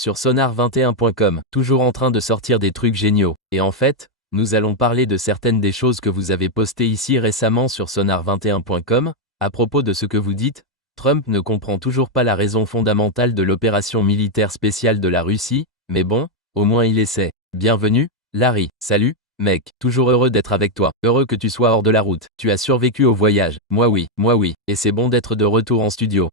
sur sonar21.com, toujours en train de sortir des trucs géniaux. Et en fait, nous allons parler de certaines des choses que vous avez postées ici récemment sur sonar21.com, à propos de ce que vous dites. Trump ne comprend toujours pas la raison fondamentale de l'opération militaire spéciale de la Russie, mais bon, au moins il essaie. Bienvenue, Larry. Salut, mec. Toujours heureux d'être avec toi. Heureux que tu sois hors de la route. Tu as survécu au voyage. Moi oui. Et c'est bon d'être de retour en studio.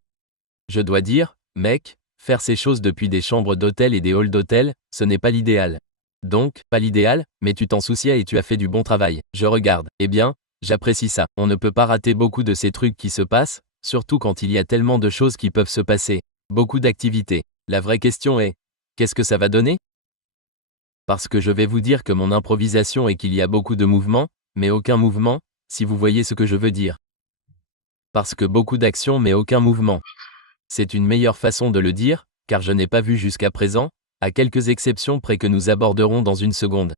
Je dois dire, mec, faire ces choses depuis des chambres d'hôtel et des halls d'hôtel, ce n'est pas l'idéal. Donc, pas l'idéal, mais tu t'en souciais et tu as fait du bon travail. Je regarde. Eh bien, j'apprécie ça. On ne peut pas rater beaucoup de ces trucs qui se passent, surtout quand il y a tellement de choses qui peuvent se passer. Beaucoup d'activités. La vraie question est, qu'est-ce que ça va donner? Parce que je vais vous dire que mon improvisation est qu'il y a beaucoup de mouvements, mais aucun mouvement, si vous voyez ce que je veux dire. Parce que beaucoup d'actions mais aucun mouvement. C'est une meilleure façon de le dire, car je n'ai pas vu jusqu'à présent, à quelques exceptions près que nous aborderons dans une seconde.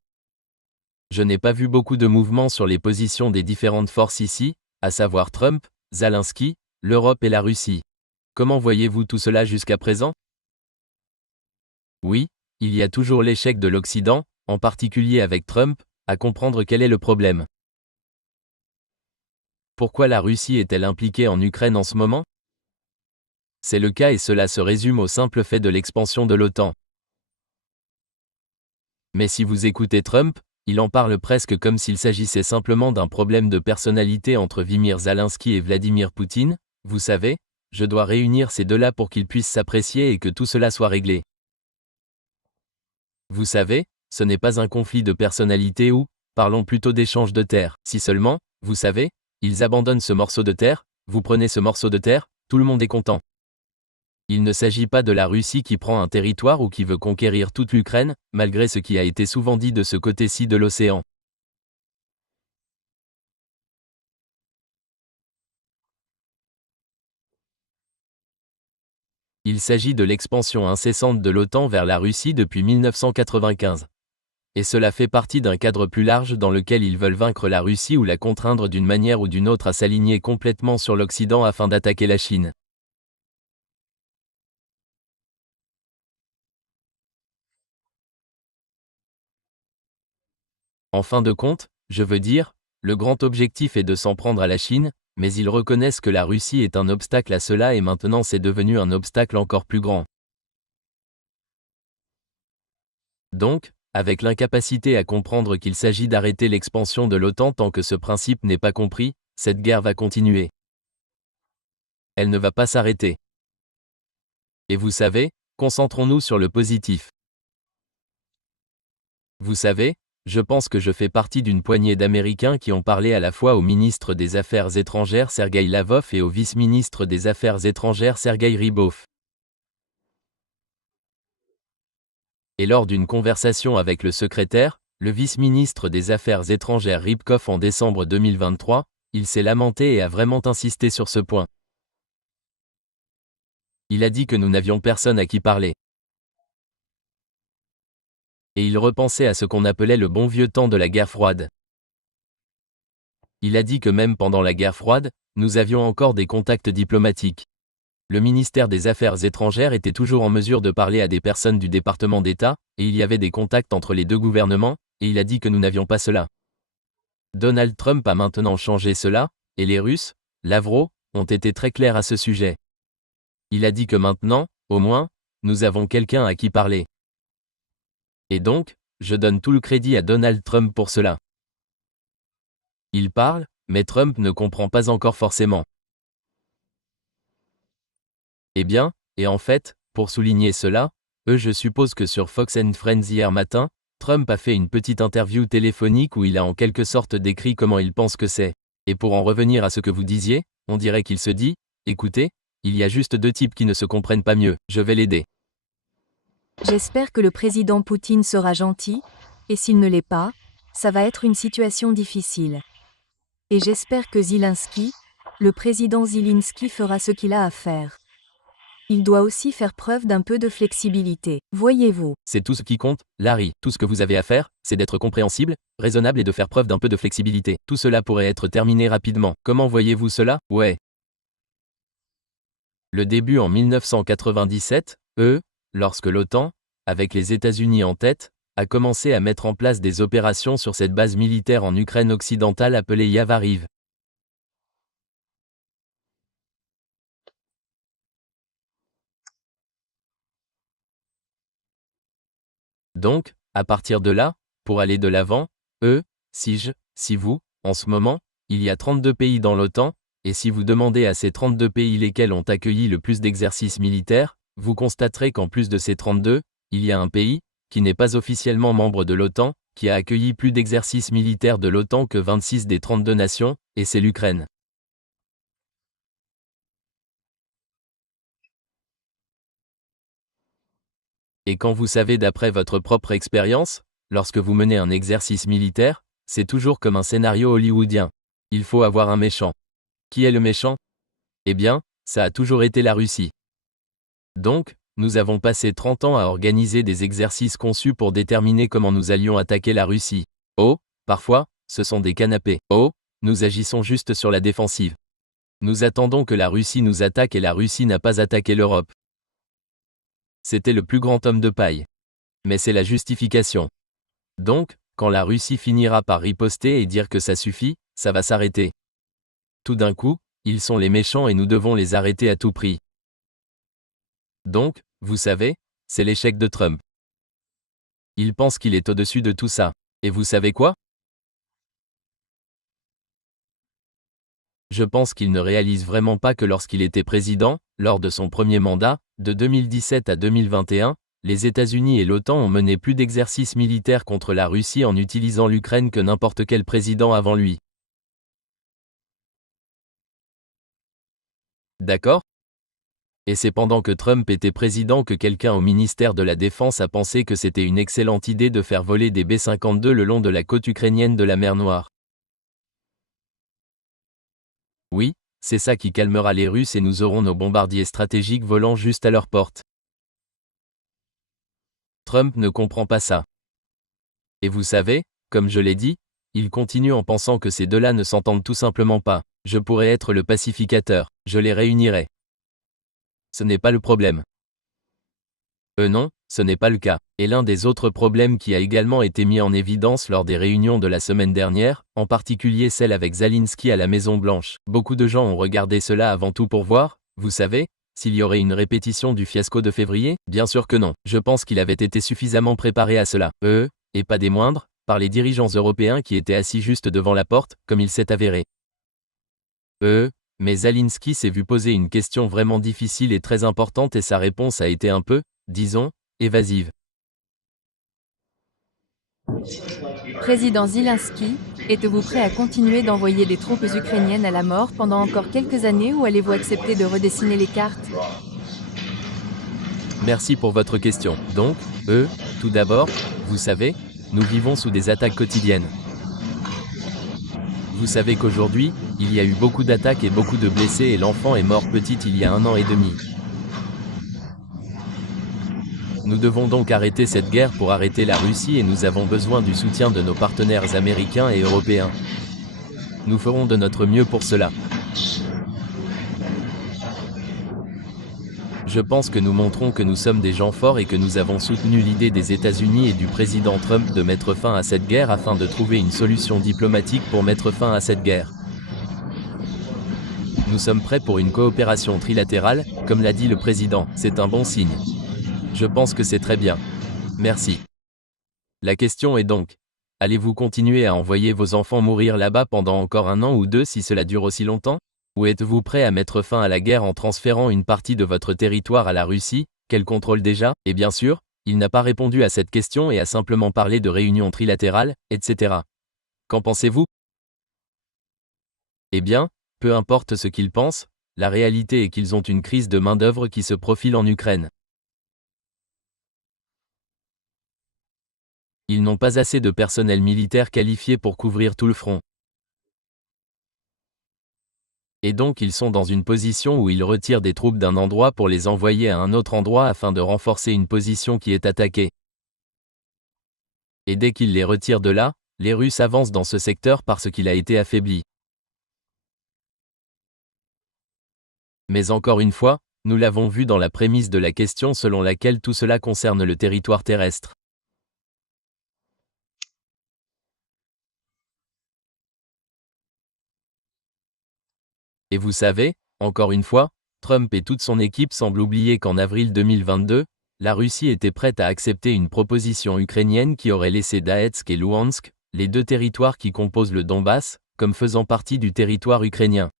Je n'ai pas vu beaucoup de mouvements sur les positions des différentes forces ici, à savoir Trump, Zelensky, l'Europe et la Russie. Comment voyez-vous tout cela jusqu'à présent? Oui, il y a toujours l'échec de l'Occident, en particulier avec Trump, à comprendre quel est le problème. Pourquoi la Russie est-elle impliquée en Ukraine en ce moment? C'est le cas et cela se résume au simple fait de l'expansion de l'OTAN. Mais si vous écoutez Trump, il en parle presque comme s'il s'agissait simplement d'un problème de personnalité entre Vladimir Zelensky et Vladimir Poutine. Vous savez, je dois réunir ces deux-là pour qu'ils puissent s'apprécier et que tout cela soit réglé. Vous savez, ce n'est pas un conflit de personnalité ou, parlons plutôt d'échange de terre. Si seulement, vous savez, ils abandonnent ce morceau de terre, vous prenez ce morceau de terre, tout le monde est content. Il ne s'agit pas de la Russie qui prend un territoire ou qui veut conquérir toute l'Ukraine, malgré ce qui a été souvent dit de ce côté-ci de l'océan. Il s'agit de l'expansion incessante de l'OTAN vers la Russie depuis 1995. Et cela fait partie d'un cadre plus large dans lequel ils veulent vaincre la Russie ou la contraindre d'une manière ou d'une autre à s'aligner complètement sur l'Occident afin d'attaquer la Chine. En fin de compte, je veux dire, le grand objectif est de s'en prendre à la Chine, mais ils reconnaissent que la Russie est un obstacle à cela et maintenant c'est devenu un obstacle encore plus grand. Donc, avec l'incapacité à comprendre qu'il s'agit d'arrêter l'expansion de l'OTAN tant que ce principe n'est pas compris, cette guerre va continuer. Elle ne va pas s'arrêter. Et vous savez, concentrons-nous sur le positif. Vous savez, je pense que je fais partie d'une poignée d'Américains qui ont parlé à la fois au ministre des Affaires étrangères Sergueï Lavrov et au vice-ministre des Affaires étrangères Sergueï Rybov. Et lors d'une conversation avec le secrétaire, le vice-ministre des Affaires étrangères Rybkov en décembre 2023, il s'est lamenté et a vraiment insisté sur ce point. Il a dit que nous n'avions personne à qui parler. Et il repensait à ce qu'on appelait le bon vieux temps de la guerre froide. Il a dit que même pendant la guerre froide, nous avions encore des contacts diplomatiques. Le ministère des Affaires étrangères était toujours en mesure de parler à des personnes du département d'État, et il y avait des contacts entre les deux gouvernements, et il a dit que nous n'avions pas cela. Donald Trump a maintenant changé cela, et les Russes, Lavrov, ont été très clairs à ce sujet. Il a dit que maintenant, au moins, nous avons quelqu'un à qui parler. Et donc, je donne tout le crédit à Donald Trump pour cela. Il parle, mais Trump ne comprend pas encore forcément. Eh bien, et en fait, pour souligner cela, je suppose que sur Fox & Friends hier matin, Trump a fait une petite interview téléphonique où il a en quelque sorte décrit comment il pense que c'est. Et pour en revenir à ce que vous disiez, on dirait qu'il se dit, écoutez, il y a juste deux types qui ne se comprennent pas mieux, je vais l'aider. J'espère que le président Poutine sera gentil, et s'il ne l'est pas, ça va être une situation difficile. Et j'espère que Zelensky, le président Zelensky fera ce qu'il a à faire. Il doit aussi faire preuve d'un peu de flexibilité, voyez-vous. C'est tout ce qui compte, Larry. Tout ce que vous avez à faire, c'est d'être compréhensible, raisonnable et de faire preuve d'un peu de flexibilité. Tout cela pourrait être terminé rapidement. Comment voyez-vous cela? Ouais. Le début en 1997, lorsque l'OTAN, avec les États-Unis en tête, a commencé à mettre en place des opérations sur cette base militaire en Ukraine occidentale appelée Yavoriv. Donc, à partir de là, pour aller de l'avant, si vous, en ce moment, il y a 32 pays dans l'OTAN, et si vous demandez à ces 32 pays lesquels ont accueilli le plus d'exercices militaires, vous constaterez qu'en plus de ces 32, il y a un pays, qui n'est pas officiellement membre de l'OTAN, qui a accueilli plus d'exercices militaires de l'OTAN que 26 des 32 nations, et c'est l'Ukraine. Et quand vous savez d'après votre propre expérience, lorsque vous menez un exercice militaire, c'est toujours comme un scénario hollywoodien. Il faut avoir un méchant. Qui est le méchant? Eh bien, ça a toujours été la Russie. Donc, nous avons passé 30 ans à organiser des exercices conçus pour déterminer comment nous allions attaquer la Russie. Oh, parfois, ce sont des canapés. Oh, nous agissons juste sur la défensive. Nous attendons que la Russie nous attaque et la Russie n'a pas attaqué l'Europe. C'était le plus grand homme de paille. Mais c'est la justification. Donc, quand la Russie finira par riposter et dire que ça suffit, ça va s'arrêter. Tout d'un coup, ils sont les méchants et nous devons les arrêter à tout prix. Donc, vous savez, c'est l'échec de Trump. Il pense qu'il est au-dessus de tout ça. Et vous savez quoi? Je pense qu'il ne réalise vraiment pas que lorsqu'il était président, lors de son premier mandat, de 2017 à 2021, les États-Unis et l'OTAN ont mené plus d'exercices militaires contre la Russie en utilisant l'Ukraine que n'importe quel président avant lui. D'accord? Et c'est pendant que Trump était président que quelqu'un au ministère de la Défense a pensé que c'était une excellente idée de faire voler des B-52 le long de la côte ukrainienne de la mer Noire. Oui, c'est ça qui calmera les Russes et nous aurons nos bombardiers stratégiques volant juste à leur porte. Trump ne comprend pas ça. Et vous savez, comme je l'ai dit, il continue en pensant que ces deux-là ne s'entendent tout simplement pas. Je pourrais être le pacificateur, je les réunirai. Ce n'est pas le problème. Non, ce n'est pas le cas. Et l'un des autres problèmes qui a également été mis en évidence lors des réunions de la semaine dernière, en particulier celle avec Zelensky à la Maison-Blanche. Beaucoup de gens ont regardé cela avant tout pour voir, vous savez, s'il y aurait une répétition du fiasco de février? Bien sûr que non. Je pense qu'il avait été suffisamment préparé à cela. Et pas des moindres, par les dirigeants européens qui étaient assis juste devant la porte, comme il s'est avéré. Mais Zelensky s'est vu poser une question vraiment difficile et très importante et sa réponse a été un peu, disons, évasive. Président Zelensky, êtes-vous prêt à continuer d'envoyer des troupes ukrainiennes à la mort pendant encore quelques années ou allez-vous accepter de redessiner les cartes? Merci pour votre question. Donc, tout d'abord, vous savez, nous vivons sous des attaques quotidiennes. Vous savez qu'aujourd'hui, il y a eu beaucoup d'attaques et beaucoup de blessés et l'enfant est mort petit il y a 1 an et demi. Nous devons donc arrêter cette guerre pour arrêter la Russie et nous avons besoin du soutien de nos partenaires américains et européens. Nous ferons de notre mieux pour cela. Je pense que nous montrons que nous sommes des gens forts et que nous avons soutenu l'idée des États-Unis et du président Trump de mettre fin à cette guerre afin de trouver une solution diplomatique pour mettre fin à cette guerre. Nous sommes prêts pour une coopération trilatérale, comme l'a dit le président, c'est un bon signe. Je pense que c'est très bien. Merci. La question est donc, allez-vous continuer à envoyer vos enfants mourir là-bas pendant encore 1 an ou 2 si cela dure aussi longtemps? Ou êtes-vous prêt à mettre fin à la guerre en transférant une partie de votre territoire à la Russie, qu'elle contrôle déjà? Et bien sûr, il n'a pas répondu à cette question et a simplement parlé de réunions trilatérales, etc. Qu'en pensez-vous? Eh bien, peu importe ce qu'ils pensent, la réalité est qu'ils ont une crise de main-d'œuvre qui se profile en Ukraine. Ils n'ont pas assez de personnel militaire qualifié pour couvrir tout le front. Et donc ils sont dans une position où ils retirent des troupes d'un endroit pour les envoyer à un autre endroit afin de renforcer une position qui est attaquée. Et dès qu'ils les retirent de là, les Russes avancent dans ce secteur parce qu'il a été affaibli. Mais encore une fois, Nous l'avons vu dans la prémisse de la question selon laquelle tout cela concerne le territoire terrestre. Et vous savez, encore une fois, Trump et toute son équipe semblent oublier qu'en avril 2022, la Russie était prête à accepter une proposition ukrainienne qui aurait laissé Donetsk et Louhansk, les deux territoires qui composent le Donbass, comme faisant partie du territoire ukrainien.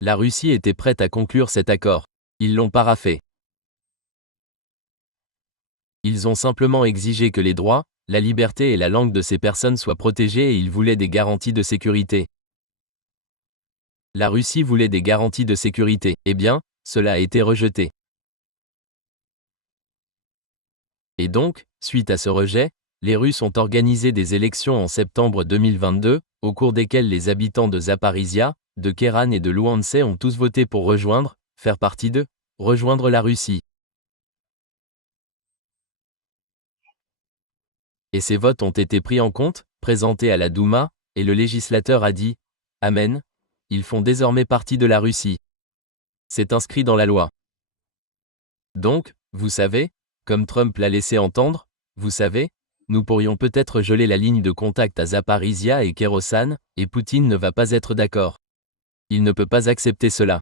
La Russie était prête à conclure cet accord. Ils l'ont paraphé. Ils ont simplement exigé que les droits, la liberté et la langue de ces personnes soient protégés et ils voulaient des garanties de sécurité. La Russie voulait des garanties de sécurité. Eh bien, cela a été rejeté. Et donc, suite à ce rejet, les Russes ont organisé des élections en septembre 2022, au cours desquelles les habitants de Zaparizhia, de Kéran et de Louhansk ont tous voté pour faire partie rejoindre la Russie. Et ces votes ont été pris en compte, présentés à la Douma, et le législateur a dit « Amen ». Ils font désormais partie de la Russie. C'est inscrit dans la loi. Donc, vous savez, comme Trump l'a laissé entendre, vous savez, nous pourrions peut-être geler la ligne de contact à Zaparizhia et Kherson, et Poutine ne va pas être d'accord. Il ne peut pas accepter cela.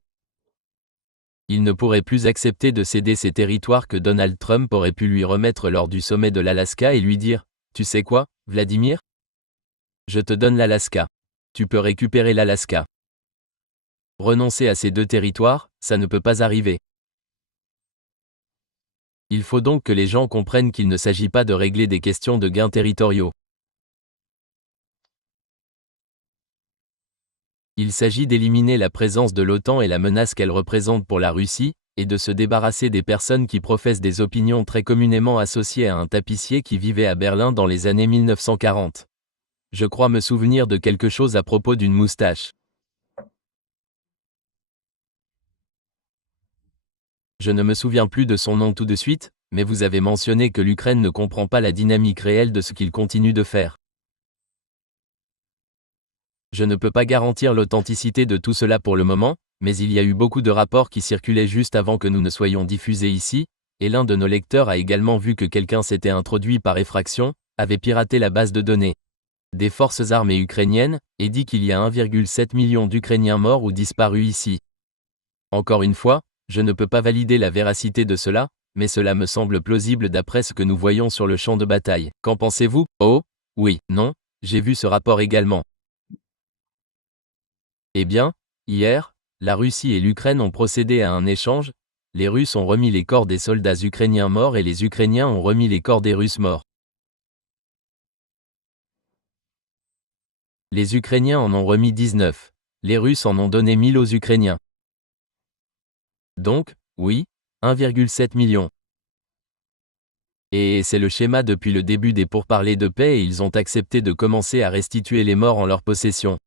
Il ne pourrait plus accepter de céder ces territoires que Donald Trump aurait pu lui remettre lors du sommet de l'Alaska et lui dire « Tu sais quoi, Vladimir ? Je te donne l'Alaska. Tu peux récupérer l'Alaska. » Renoncer à ces deux territoires, ça ne peut pas arriver. Il faut donc que les gens comprennent qu'il ne s'agit pas de régler des questions de gains territoriaux. Il s'agit d'éliminer la présence de l'OTAN et la menace qu'elle représente pour la Russie, et de se débarrasser des personnes qui professent des opinions très communément associées à un tapissier qui vivait à Berlin dans les années 1940. Je crois me souvenir de quelque chose à propos d'une moustache. Je ne me souviens plus de son nom tout de suite, mais vous avez mentionné que l'Ukraine ne comprend pas la dynamique réelle de ce qu'il continue de faire. Je ne peux pas garantir l'authenticité de tout cela pour le moment, mais il y a eu beaucoup de rapports qui circulaient juste avant que nous ne soyons diffusés ici, et l'un de nos lecteurs a également vu que quelqu'un s'était introduit par effraction, avait piraté la base de données des forces armées ukrainiennes, et dit qu'il y a 1,7 million d'Ukrainiens morts ou disparus ici. Encore une fois, je ne peux pas valider la véracité de cela, mais cela me semble plausible d'après ce que nous voyons sur le champ de bataille. Qu'en pensez-vous ? Oh, oui, non, j'ai vu ce rapport également. Eh bien, hier, la Russie et l'Ukraine ont procédé à un échange, les Russes ont remis les corps des soldats ukrainiens morts et les Ukrainiens ont remis les corps des Russes morts. Les Ukrainiens en ont remis 19. Les Russes en ont donné 1000 aux Ukrainiens. Donc, oui, 1,7 million. Et c'est le schéma depuis le début des pourparlers de paix et ils ont accepté de commencer à restituer les morts en leur possession.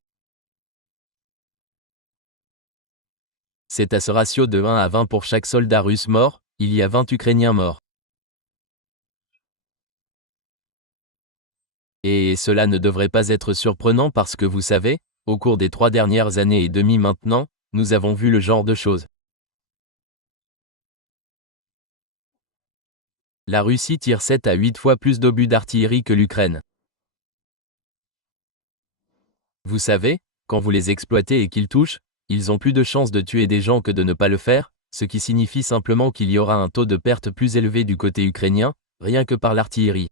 C'est à ce ratio de 1 à 20 pour chaque soldat russe mort, il y a 20 Ukrainiens morts. Et cela ne devrait pas être surprenant parce que vous savez, au cours des 3 dernières années et demie maintenant, nous avons vu le genre de choses. La Russie tire 7 à 8 fois plus d'obus d'artillerie que l'Ukraine. Vous savez, quand vous les exploitez et qu'ils touchent, ils ont plus de chances de tuer des gens que de ne pas le faire, ce qui signifie simplement qu'il y aura un taux de perte plus élevé du côté ukrainien, rien que par l'artillerie.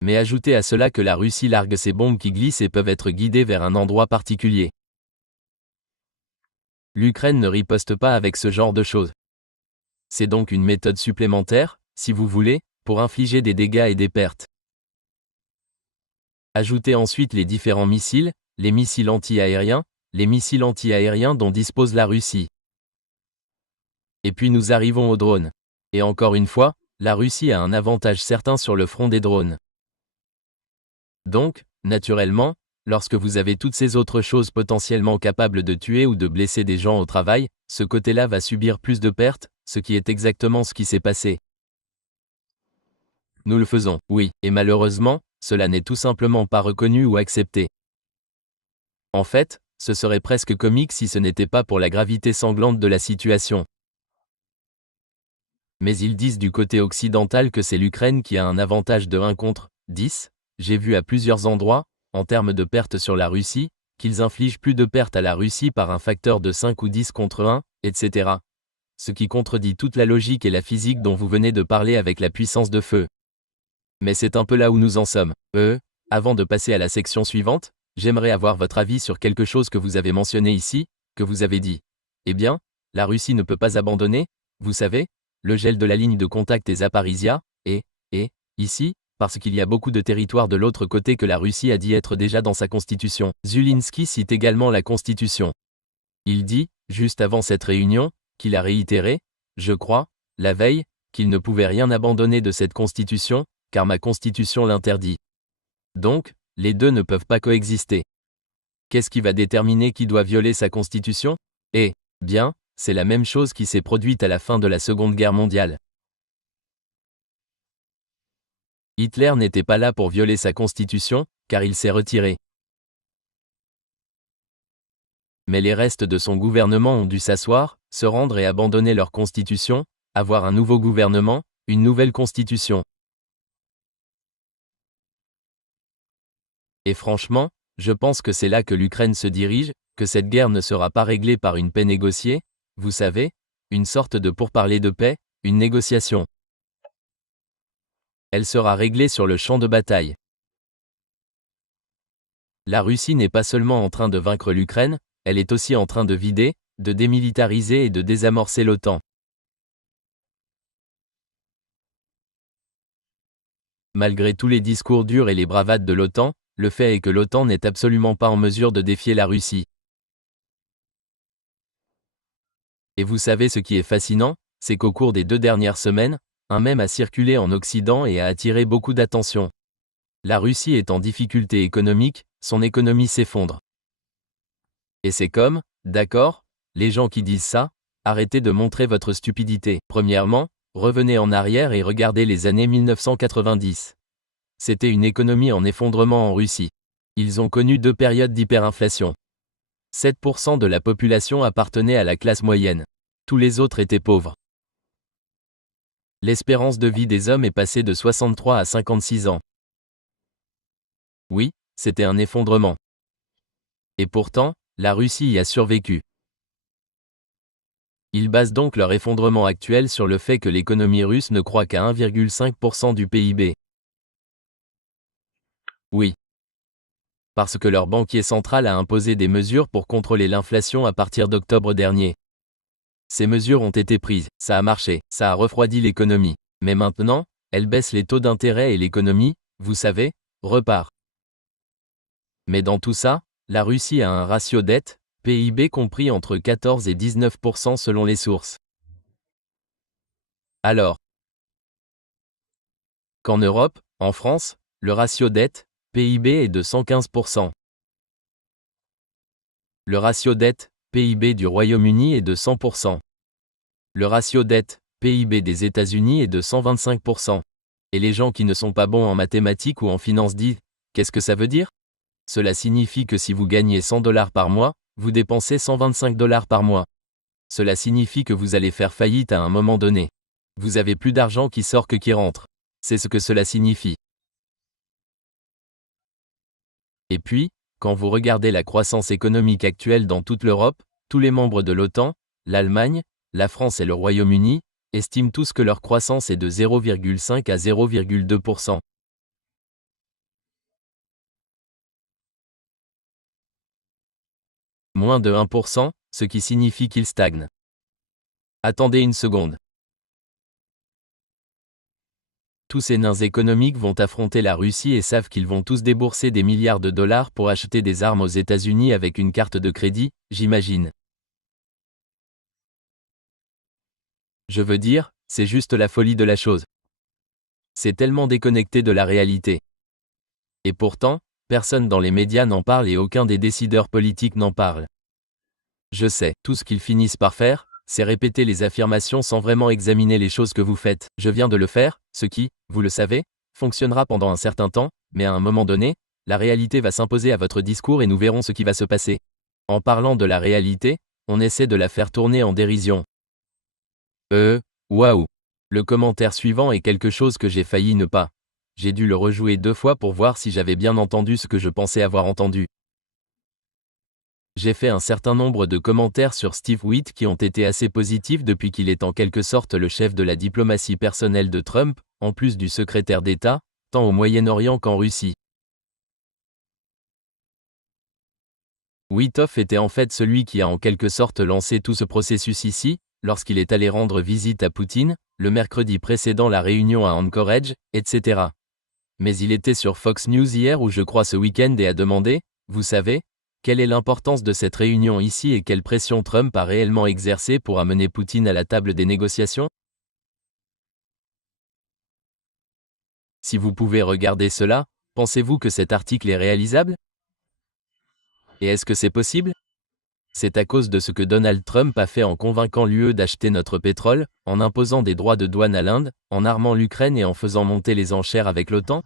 Mais ajoutez à cela que la Russie largue ses bombes qui glissent et peuvent être guidées vers un endroit particulier. L'Ukraine ne riposte pas avec ce genre de choses. C'est donc une méthode supplémentaire, si vous voulez, pour infliger des dégâts et des pertes. Ajoutez ensuite les différents missiles, les missiles anti-aériens dont dispose la Russie. Et puis nous arrivons aux drones. Et encore une fois, la Russie a un avantage certain sur le front des drones. Donc, naturellement, lorsque vous avez toutes ces autres choses potentiellement capables de tuer ou de blesser des gens au travail, ce côté-là va subir plus de pertes, ce qui est exactement ce qui s'est passé. Nous le faisons, oui, et malheureusement, cela n'est tout simplement pas reconnu ou accepté. En fait, ce serait presque comique si ce n'était pas pour la gravité sanglante de la situation. Mais ils disent du côté occidental que c'est l'Ukraine qui a un avantage de 1 contre 10. J'ai vu à plusieurs endroits, en termes de pertes sur la Russie, qu'ils infligent plus de pertes à la Russie par un facteur de 5 ou 10 contre 1, etc. Ce qui contredit toute la logique et la physique dont vous venez de parler avec la puissance de feu. Mais c'est un peu là où nous en sommes. Avant de passer à la section suivante, j'aimerais avoir votre avis sur quelque chose que vous avez mentionné ici, que vous avez dit. Eh bien, la Russie ne peut pas abandonner, vous savez, le gel de la ligne de contact des Zaporizhzhia, et, ici, parce qu'il y a beaucoup de territoires de l'autre côté que la Russie a dit être déjà dans sa constitution. Zelensky cite également la constitution. Il dit, juste avant cette réunion, qu'il a réitéré, je crois, la veille, qu'il ne pouvait rien abandonner de cette constitution, car ma constitution l'interdit. Donc, les deux ne peuvent pas coexister. Qu'est-ce qui va déterminer qui doit violer sa constitution? Eh bien, c'est la même chose qui s'est produite à la fin de la Seconde Guerre mondiale. Hitler n'était pas là pour violer sa constitution, car il s'est retiré. Mais les restes de son gouvernement ont dû s'asseoir, se rendre et abandonner leur constitution, avoir un nouveau gouvernement, une nouvelle constitution. Et franchement, je pense que c'est là que l'Ukraine se dirige, que cette guerre ne sera pas réglée par une paix négociée, vous savez, une sorte de pourparlers de paix, une négociation. Elle sera réglée sur le champ de bataille. La Russie n'est pas seulement en train de vaincre l'Ukraine, elle est aussi en train de vider, de démilitariser et de désamorcer l'OTAN. Malgré tous les discours durs et les bravades de l'OTAN, le fait est que l'OTAN n'est absolument pas en mesure de défier la Russie. Et vous savez ce qui est fascinant, c'est qu'au cours des 2 dernières semaines, un mème a circulé en Occident et a attiré beaucoup d'attention. La Russie est en difficulté économique, son économie s'effondre. Et c'est comme, d'accord, les gens qui disent ça, arrêtez de montrer votre stupidité. Premièrement, revenez en arrière et regardez les années 1990. C'était une économie en effondrement en Russie. Ils ont connu 2 périodes d'hyperinflation. 7% de la population appartenait à la classe moyenne. Tous les autres étaient pauvres. L'espérance de vie des hommes est passée de 63 à 56 ans. Oui, c'était un effondrement. Et pourtant, la Russie y a survécu. Ils basent donc leur effondrement actuel sur le fait que l'économie russe ne croît qu'à 1,5% du PIB. Oui. Parce que leur banquier central a imposé des mesures pour contrôler l'inflation à partir d'octobre dernier. Ces mesures ont été prises, ça a marché, ça a refroidi l'économie. Mais maintenant, elles baissent les taux d'intérêt et l'économie, vous savez, repart. Mais dans tout ça, la Russie a un ratio dette, PIB compris entre 14 et 19% selon les sources. Alors, qu'en Europe, en France, le ratio dette, PIB est de 115%. Le ratio dette, PIB du Royaume-Uni est de 100%. Le ratio dette, PIB des États-Unis est de 125%. Et les gens qui ne sont pas bons en mathématiques ou en finance disent, qu'est-ce que ça veut dire? Cela signifie que si vous gagnez $100 par mois, vous dépensez $125 par mois. Cela signifie que vous allez faire faillite à un moment donné. Vous avez plus d'argent qui sort que qui rentre. C'est ce que cela signifie. Et puis, quand vous regardez la croissance économique actuelle dans toute l'Europe, tous les membres de l'OTAN, l'Allemagne, la France et le Royaume-Uni, estiment tous que leur croissance est de 0,5 à 0,2%. Moins de 1%, ce qui signifie qu'ils stagnent. Attendez une seconde. Tous ces nains économiques vont affronter la Russie et savent qu'ils vont tous débourser des milliards de dollars pour acheter des armes aux États-Unis avec une carte de crédit, j'imagine. Je veux dire, c'est juste la folie de la chose. C'est tellement déconnecté de la réalité. Et pourtant, personne dans les médias n'en parle et aucun des décideurs politiques n'en parle. Je sais, tout ce qu'ils finissent par faire, c'est répéter les affirmations sans vraiment examiner les choses que vous faites. Je viens de le faire, ce qui, vous le savez, fonctionnera pendant un certain temps, mais à un moment donné, La réalité va s'imposer à votre discours et nous verrons ce qui va se passer. En parlant de la réalité, on essaie de la faire tourner en dérision. Waouh. Le commentaire suivant est quelque chose que j'ai failli ne pas. J'ai dû le rejouer 2 fois pour voir si j'avais bien entendu ce que je pensais avoir entendu. J'ai fait un certain nombre de commentaires sur Steve Witt qui ont été assez positifs depuis qu'il est en quelque sorte le chef de la diplomatie personnelle de Trump, en plus du secrétaire d'État, tant au Moyen-Orient qu'en Russie. Witkoff était en fait celui qui a en quelque sorte lancé tout ce processus ici, lorsqu'il est allé rendre visite à Poutine, le mercredi précédant la réunion à Anchorage, etc. Mais il était sur Fox News hier ou je crois ce week-end et a demandé, vous savez, quelle est l'importance de cette réunion ici et quelle pression Trump a réellement exercée pour amener Poutine à la table des négociations? Si vous pouvez regarder cela, pensez-vous que cet article est réalisable? Et est-ce que c'est possible? C'est à cause de ce que Donald Trump a fait en convainquant l'UE d'acheter notre pétrole, en imposant des droits de douane à l'Inde, en armant l'Ukraine et en faisant monter les enchères avec l'OTAN?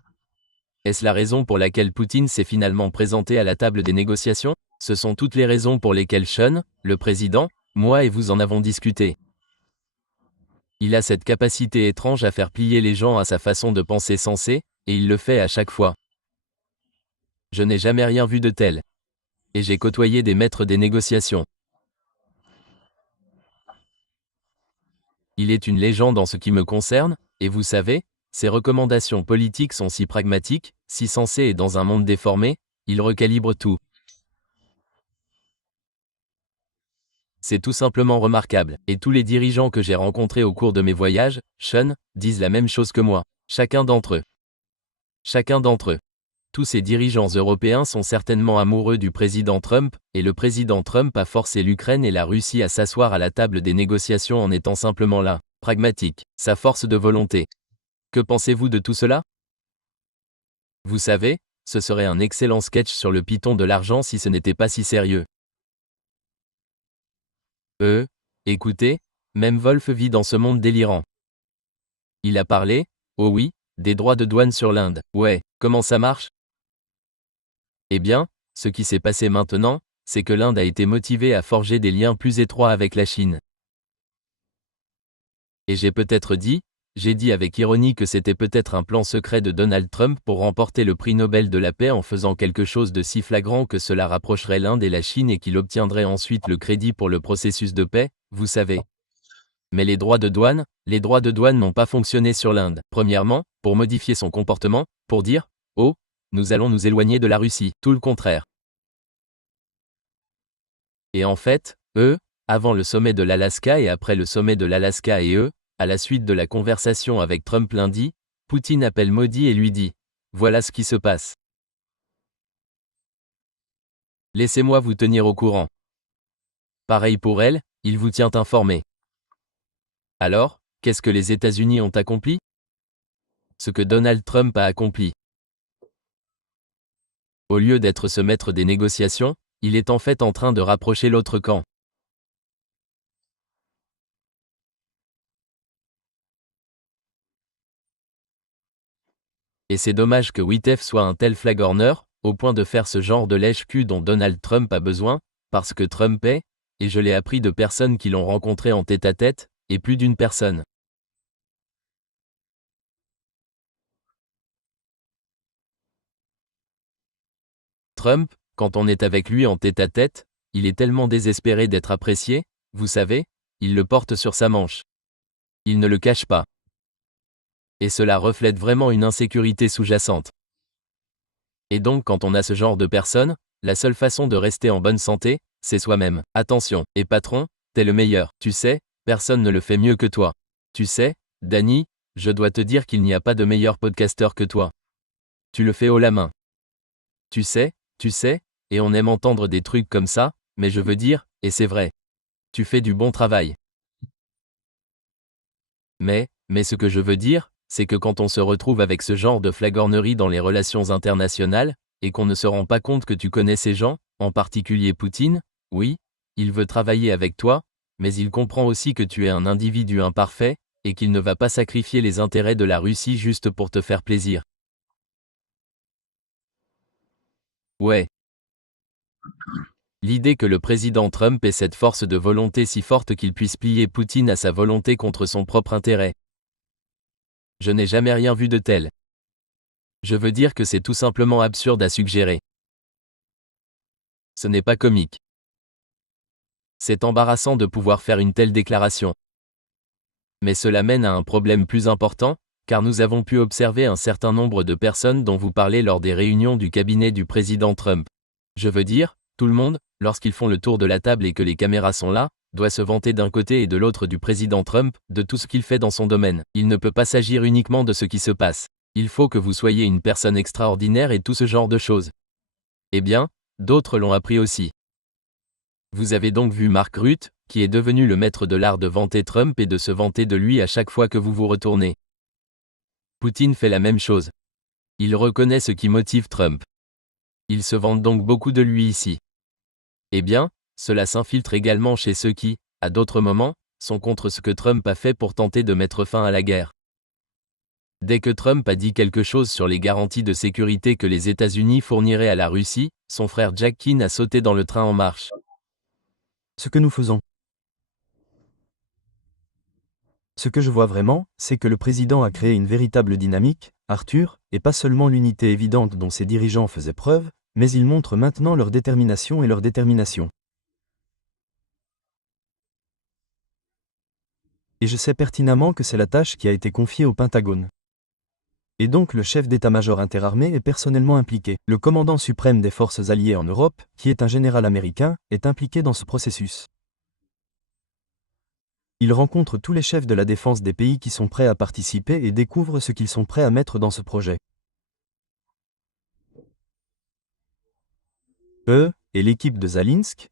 Est-ce la raison pour laquelle Poutine s'est finalement présenté à la table des négociations? Ce sont toutes les raisons pour lesquelles Sean, le président, moi et vous en avons discuté. Il a cette capacité étrange à faire plier les gens à sa façon de penser sensée, et il le fait à chaque fois. Je n'ai jamais rien vu de tel. Et j'ai côtoyé des maîtres des négociations. Il est une légende en ce qui me concerne, et vous savez, ses recommandations politiques sont si pragmatiques, si sensées et dans un monde déformé, il recalibre tout. C'est tout simplement remarquable, et tous les dirigeants que j'ai rencontrés au cours de mes voyages, Sean, disent la même chose que moi. Chacun d'entre eux. Chacun d'entre eux. Tous ces dirigeants européens sont certainement amoureux du président Trump, et le président Trump a forcé l'Ukraine et la Russie à s'asseoir à la table des négociations en étant simplement là, pragmatique, sa force de volonté. Que pensez-vous de tout cela? Vous savez, ce serait un excellent sketch sur le python de l'argent si ce n'était pas si sérieux. Écoutez, même Wolf vit dans ce monde délirant. Il a parlé, oh oui, des droits de douane sur l'Inde. Ouais, comment ça marche? Eh bien, ce qui s'est passé maintenant, c'est que l'Inde a été motivée à forger des liens plus étroits avec la Chine. Et j'ai dit avec ironie que c'était peut-être un plan secret de Donald Trump pour remporter le prix Nobel de la paix en faisant quelque chose de si flagrant que cela rapprocherait l'Inde et la Chine et qu'il obtiendrait ensuite le crédit pour le processus de paix, vous savez. Mais les droits de douane n'ont pas fonctionné sur l'Inde. Premièrement, pour modifier son comportement, pour dire, oh, nous allons nous éloigner de la Russie, tout le contraire. Et en fait, avant le sommet de l'Alaska et après le sommet de l'Alaska et à la suite de la conversation avec Trump lundi, Poutine appelle Modi et lui dit, voilà ce qui se passe. Laissez-moi vous tenir au courant. Pareil pour elle, il vous tient informé. Alors, qu'est-ce que les États-Unis ont accompli? Ce que Donald Trump a accompli. Au lieu d'être ce maître des négociations, il est en fait en train de rapprocher l'autre camp. Et c'est dommage que Witkoff soit un tel flagorneur, au point de faire ce genre de lèche-cul dont Donald Trump a besoin, parce que Trump est, et je l'ai appris de personnes qui l'ont rencontré en tête-à-tête, et plus d'une personne. Trump, quand on est avec lui en tête-à-tête, il est tellement désespéré d'être apprécié, vous savez, il le porte sur sa manche. Il ne le cache pas. Et cela reflète vraiment une insécurité sous-jacente. Et donc quand on a ce genre de personne, la seule façon de rester en bonne santé, c'est soi-même. Attention, et patron, t'es le meilleur. Tu sais, personne ne le fait mieux que toi. Tu sais, Danny, je dois te dire qu'il n'y a pas de meilleur podcasteur que toi. Tu le fais haut la main. Tu sais, et on aime entendre des trucs comme ça, mais je veux dire, et c'est vrai. Tu fais du bon travail. Mais ce que je veux dire, c'est que quand on se retrouve avec ce genre de flagornerie dans les relations internationales, et qu'on ne se rend pas compte que tu connais ces gens, en particulier Poutine, oui, il veut travailler avec toi, mais il comprend aussi que tu es un individu imparfait, et qu'il ne va pas sacrifier les intérêts de la Russie juste pour te faire plaisir. Ouais. L'idée que le président Trump ait cette force de volonté si forte qu'il puisse plier Poutine à sa volonté contre son propre intérêt. Je n'ai jamais rien vu de tel. Je veux dire que c'est tout simplement absurde à suggérer. Ce n'est pas comique. C'est embarrassant de pouvoir faire une telle déclaration. Mais cela mène à un problème plus important, car nous avons pu observer un certain nombre de personnes dont vous parlez lors des réunions du cabinet du président Trump. Je veux dire, tout le monde, lorsqu'ils font le tour de la table et que les caméras sont là, doit se vanter d'un côté et de l'autre du président Trump, de tout ce qu'il fait dans son domaine. Il ne peut pas s'agir uniquement de ce qui se passe. Il faut que vous soyez une personne extraordinaire et tout ce genre de choses. Eh bien, d'autres l'ont appris aussi. Vous avez donc vu Mark Rutte, qui est devenu le maître de l'art de vanter Trump et de se vanter de lui à chaque fois que vous vous retournez. Poutine fait la même chose. Il reconnaît ce qui motive Trump. Il se vante donc beaucoup de lui ici. Eh bien, cela s'infiltre également chez ceux qui, à d'autres moments, sont contre ce que Trump a fait pour tenter de mettre fin à la guerre. Dès que Trump a dit quelque chose sur les garanties de sécurité que les États-Unis fourniraient à la Russie, son frère Jack Keane a sauté dans le train en marche. Ce que nous faisons. Ce que je vois vraiment, c'est que le président a créé une véritable dynamique, Arthur, et pas seulement l'unité évidente dont ses dirigeants faisaient preuve, mais ils montrent maintenant leur détermination et leur détermination. Et je sais pertinemment que c'est la tâche qui a été confiée au Pentagone. Et donc le chef d'état-major interarmé est personnellement impliqué. Le commandant suprême des forces alliées en Europe, qui est un général américain, est impliqué dans ce processus. Il rencontre tous les chefs de la défense des pays qui sont prêts à participer et découvre ce qu'ils sont prêts à mettre dans ce projet. Et l'équipe de Zalinsk,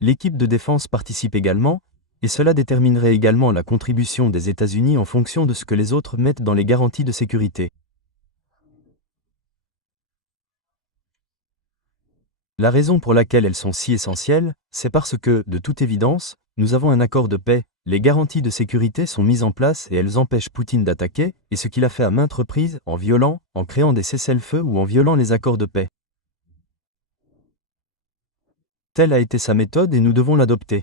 l'équipe de défense participe également, et cela déterminerait également la contribution des États-Unis en fonction de ce que les autres mettent dans les garanties de sécurité. La raison pour laquelle elles sont si essentielles, c'est parce que, de toute évidence, nous avons un accord de paix, les garanties de sécurité sont mises en place et elles empêchent Poutine d'attaquer, et ce qu'il a fait à maintes reprises, en violant, en créant des cessez-le-feu ou en violant les accords de paix. Telle a été sa méthode et nous devons l'adopter.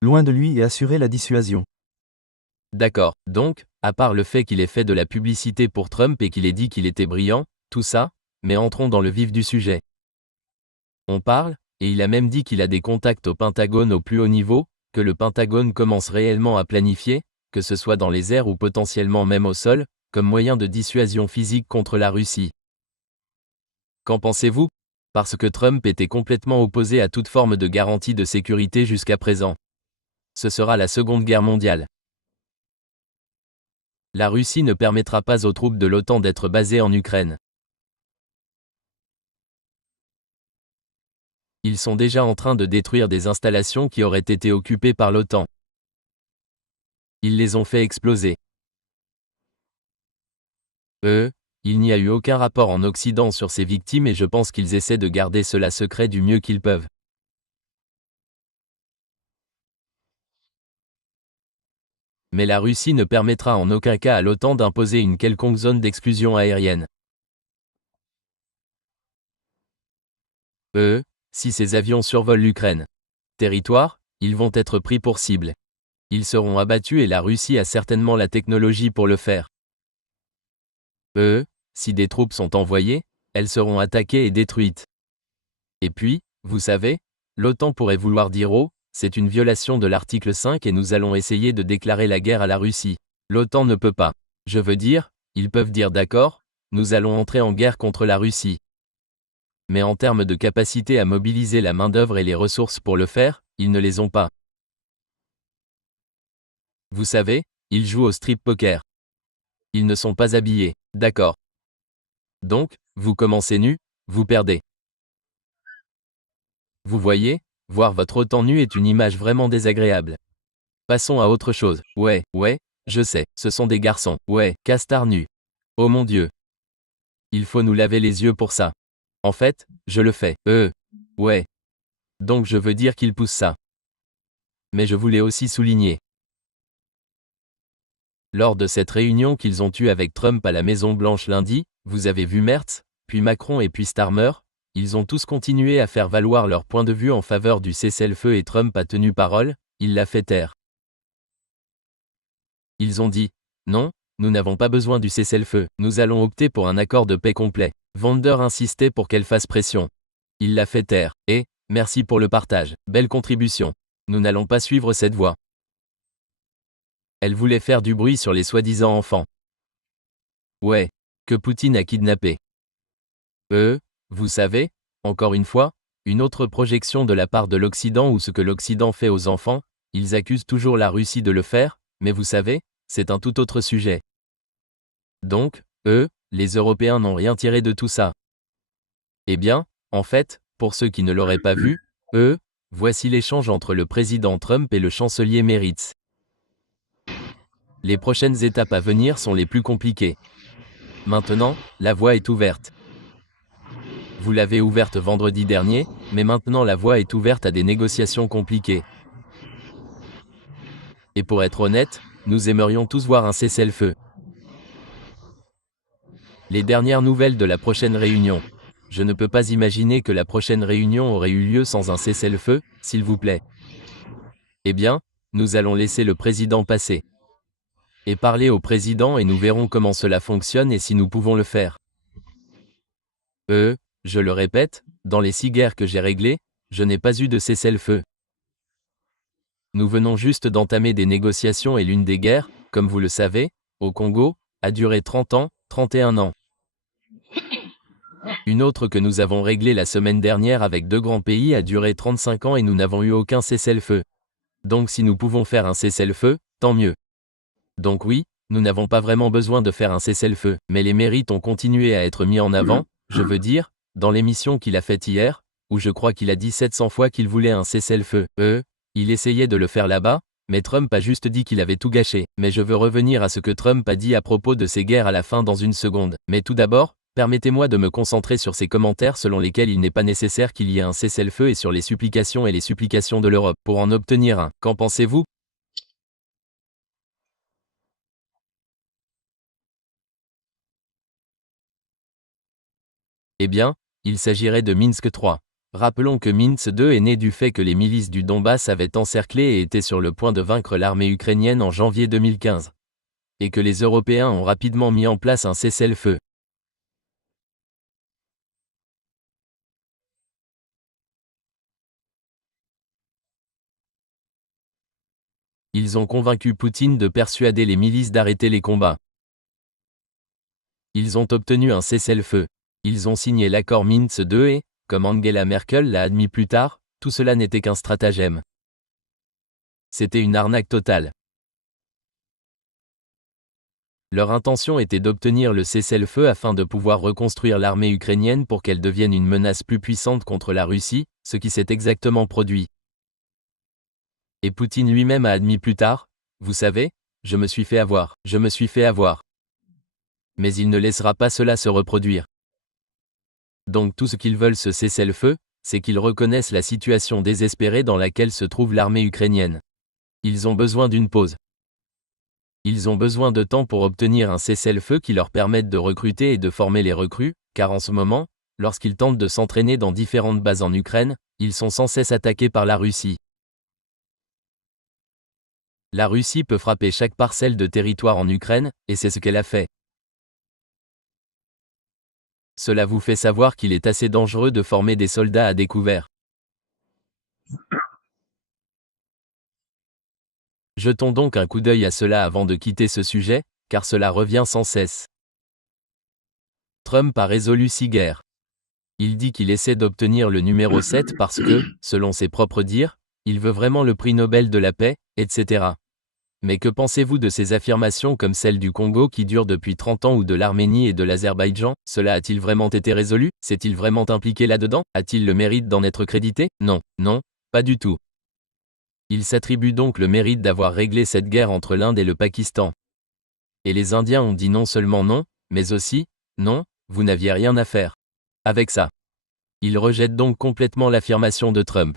Loin de lui et assurer la dissuasion. D'accord, donc, à part le fait qu'il ait fait de la publicité pour Trump et qu'il ait dit qu'il était brillant, tout ça, mais entrons dans le vif du sujet. On parle, et il a même dit qu'il a des contacts au Pentagone au plus haut niveau, que le Pentagone commence réellement à planifier, que ce soit dans les airs ou potentiellement même au sol, comme moyen de dissuasion physique contre la Russie. Qu'en pensez-vous? Parce que Trump était complètement opposé à toute forme de garantie de sécurité jusqu'à présent. Ce sera la Seconde Guerre mondiale. La Russie ne permettra pas aux troupes de l'OTAN d'être basées en Ukraine. Ils sont déjà en train de détruire des installations qui auraient été occupées par l'OTAN. Ils les ont fait exploser. Il n'y a eu aucun rapport en Occident sur ces victimes et je pense qu'ils essaient de garder cela secret du mieux qu'ils peuvent. Mais la Russie ne permettra en aucun cas à l'OTAN d'imposer une quelconque zone d'exclusion aérienne. Si ces avions survolent l'Ukraine, territoire, ils vont être pris pour cible. Ils seront abattus et la Russie a certainement la technologie pour le faire. Si des troupes sont envoyées, elles seront attaquées et détruites. Et puis, vous savez, l'OTAN pourrait vouloir dire c'est une violation de l'article 5 et nous allons essayer de déclarer la guerre à la Russie. L'OTAN ne peut pas. Je veux dire, ils peuvent dire d'accord, nous allons entrer en guerre contre la Russie. Mais en termes de capacité à mobiliser la main-d'œuvre et les ressources pour le faire, ils ne les ont pas. Vous savez, ils jouent au strip poker. Ils ne sont pas habillés, d'accord. Donc, vous commencez nu, vous perdez. Vous voyez, voir votre OTAN nu est une image vraiment désagréable. Passons à autre chose. Ouais, je sais, ce sont des garçons. Ouais, castards nus. Oh mon Dieu. Il faut nous laver les yeux pour ça. En fait, je le fais. Ouais. Donc je veux dire qu'ils poussent ça. Mais je voulais aussi souligner. Lors de cette réunion qu'ils ont eue avec Trump à la Maison Blanche lundi, vous avez vu Merz, puis Macron et puis Starmer, Ils ont tous continué à faire valoir leur point de vue en faveur du cessez-le-feu et Trump a tenu parole, il l'a fait taire. Ils ont dit « Non, nous n'avons pas besoin du cessez-le-feu, nous allons opter pour un accord de paix complet ». Vander insistait pour qu'elle fasse pression. Il l'a fait taire, et « Merci pour le partage, belle contribution. Nous n'allons pas suivre cette voie ». Elle voulait faire du bruit sur les soi-disant enfants. Ouais, que Poutine a kidnappé. Vous savez, encore une fois, une autre projection de la part de l'Occident ou ce que l'Occident fait aux enfants, ils accusent toujours la Russie de le faire, mais vous savez, c'est un tout autre sujet. Donc, les Européens n'ont rien tiré de tout ça. Eh bien, en fait, pour ceux qui ne l'auraient pas vu, voici l'échange entre le président Trump et le chancelier Meritz. Les prochaines étapes à venir sont les plus compliquées. Maintenant, la voie est ouverte. Vous l'avez ouverte vendredi dernier, mais maintenant la voie est ouverte à des négociations compliquées. Et pour être honnête, nous aimerions tous voir un cessez-le-feu. Les dernières nouvelles de la prochaine réunion. Je ne peux pas imaginer que la prochaine réunion aurait eu lieu sans un cessez-le-feu, s'il vous plaît. Eh bien, nous allons laisser le président passer. Et parler au président et nous verrons comment cela fonctionne et si nous pouvons le faire. Je le répète, dans les 6 guerres que j'ai réglées, je n'ai pas eu de cessez-le-feu. Nous venons juste d'entamer des négociations et l'une des guerres, comme vous le savez, au Congo, a duré 30 ans, 31 ans. Une autre que nous avons réglée la semaine dernière avec 2 grands pays a duré 35 ans et nous n'avons eu aucun cessez-le-feu. Donc si nous pouvons faire un cessez-le-feu, tant mieux. Donc oui, nous n'avons pas vraiment besoin de faire un cessez-le-feu, mais les mérites ont continué à être mis en avant, je veux dire, dans l'émission qu'il a faite hier, où je crois qu'il a dit 700 fois qu'il voulait un cessez-le-feu. Il essayait de le faire là-bas, mais Trump a juste dit qu'il avait tout gâché. Mais je veux revenir à ce que Trump a dit à propos de ces guerres à la fin dans une seconde. Mais tout d'abord, permettez-moi de me concentrer sur ces commentaires selon lesquels il n'est pas nécessaire qu'il y ait un cessez-le-feu et sur les supplications de l'Europe pour en obtenir un. Qu'en pensez-vous ? Eh bien, il s'agirait de Minsk III. Rappelons que Minsk II est né du fait que les milices du Donbass avaient encerclé et étaient sur le point de vaincre l'armée ukrainienne en janvier 2015. Et que les Européens ont rapidement mis en place un cessez-le-feu. Ils ont convaincu Poutine de persuader les milices d'arrêter les combats. Ils ont obtenu un cessez-le-feu. Ils ont signé l'accord Minsk II et, comme Angela Merkel l'a admis plus tard, tout cela n'était qu'un stratagème. C'était une arnaque totale. Leur intention était d'obtenir le cessez-le-feu afin de pouvoir reconstruire l'armée ukrainienne pour qu'elle devienne une menace plus puissante contre la Russie, ce qui s'est exactement produit. Et Poutine lui-même a admis plus tard, vous savez, je me suis fait avoir. Mais il ne laissera pas cela se reproduire. Donc tout ce qu'ils veulent ce cessez-le-feu, c'est qu'ils reconnaissent la situation désespérée dans laquelle se trouve l'armée ukrainienne. Ils ont besoin d'une pause. Ils ont besoin de temps pour obtenir un cessez-le-feu qui leur permette de recruter et de former les recrues, car en ce moment, lorsqu'ils tentent de s'entraîner dans différentes bases en Ukraine, ils sont sans cesse attaqués par la Russie. La Russie peut frapper chaque parcelle de territoire en Ukraine, et c'est ce qu'elle a fait. Cela vous fait savoir qu'il est assez dangereux de former des soldats à découvert. Jetons donc un coup d'œil à cela avant de quitter ce sujet, car cela revient sans cesse. Trump a résolu 6 guerres. Il dit qu'il essaie d'obtenir le numéro 7 parce que, selon ses propres dires, il veut vraiment le prix Nobel de la paix, etc. Mais que pensez-vous de ces affirmations comme celle du Congo qui dure depuis 30 ans ou de l'Arménie et de l'Azerbaïdjan? Cela a-t-il vraiment été résolu? S'est-il vraiment impliqué là-dedans? A-t-il le mérite d'en être crédité? Non, pas du tout. Il s'attribue donc le mérite d'avoir réglé cette guerre entre l'Inde et le Pakistan. Et les Indiens ont dit non seulement non, mais aussi, non, vous n'aviez rien à faire avec ça. Ils rejettent donc complètement l'affirmation de Trump.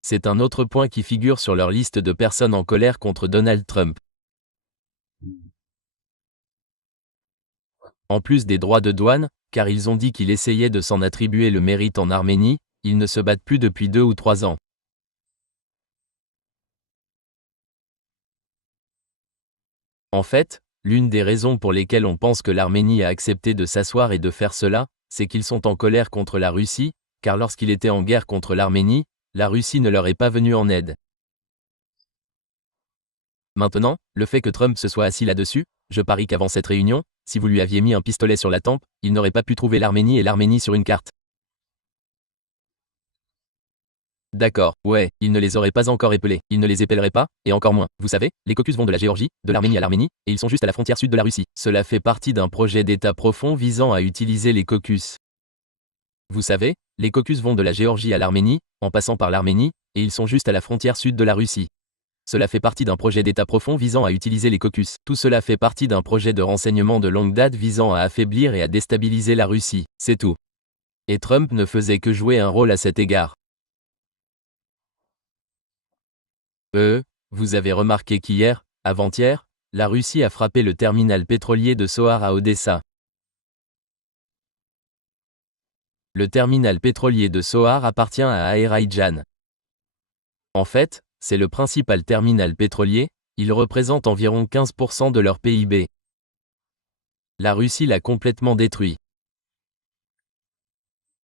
C'est un autre point qui figure sur leur liste de personnes en colère contre Donald Trump. En plus des droits de douane, car ils ont dit qu'il essayait de s'en attribuer le mérite en Arménie, ils ne se battent plus depuis 2 ou 3 ans. En fait, l'une des raisons pour lesquelles on pense que l'Arménie a accepté de s'asseoir et de faire cela, c'est qu'ils sont en colère contre la Russie, car lorsqu'il était en guerre contre l'Arménie, la Russie ne leur est pas venue en aide. Maintenant, le fait que Trump se soit assis là-dessus, je parie qu'avant cette réunion, si vous lui aviez mis un pistolet sur la tempe, il n'aurait pas pu trouver l'Arménie et l'Arménie sur une carte. D'accord, ouais, il ne les aurait pas encore épelés, il ne les épellerait pas, et encore moins. Vous savez, les caucus vont de la Géorgie, de l'Arménie à l'Arménie, et ils sont juste à la frontière sud de la Russie. Cela fait partie d'un projet d'État profond visant à utiliser les caucus. Vous savez, les caucus vont de la Géorgie à l'Arménie, en passant par l'Arménie, et ils sont juste à la frontière sud de la Russie. Cela fait partie d'un projet d'État profond visant à utiliser les caucus. Tout cela fait partie d'un projet de renseignement de longue date visant à affaiblir et à déstabiliser la Russie, c'est tout. Et Trump ne faisait que jouer un rôle à cet égard. Vous avez remarqué qu'hier, avant-hier, la Russie a frappé le terminal pétrolier de Soar à Odessa. Le terminal pétrolier de Soar appartient à Azerbaïdjan. En fait, c'est le principal terminal pétrolier, il représente environ 15% de leur PIB. La Russie l'a complètement détruit.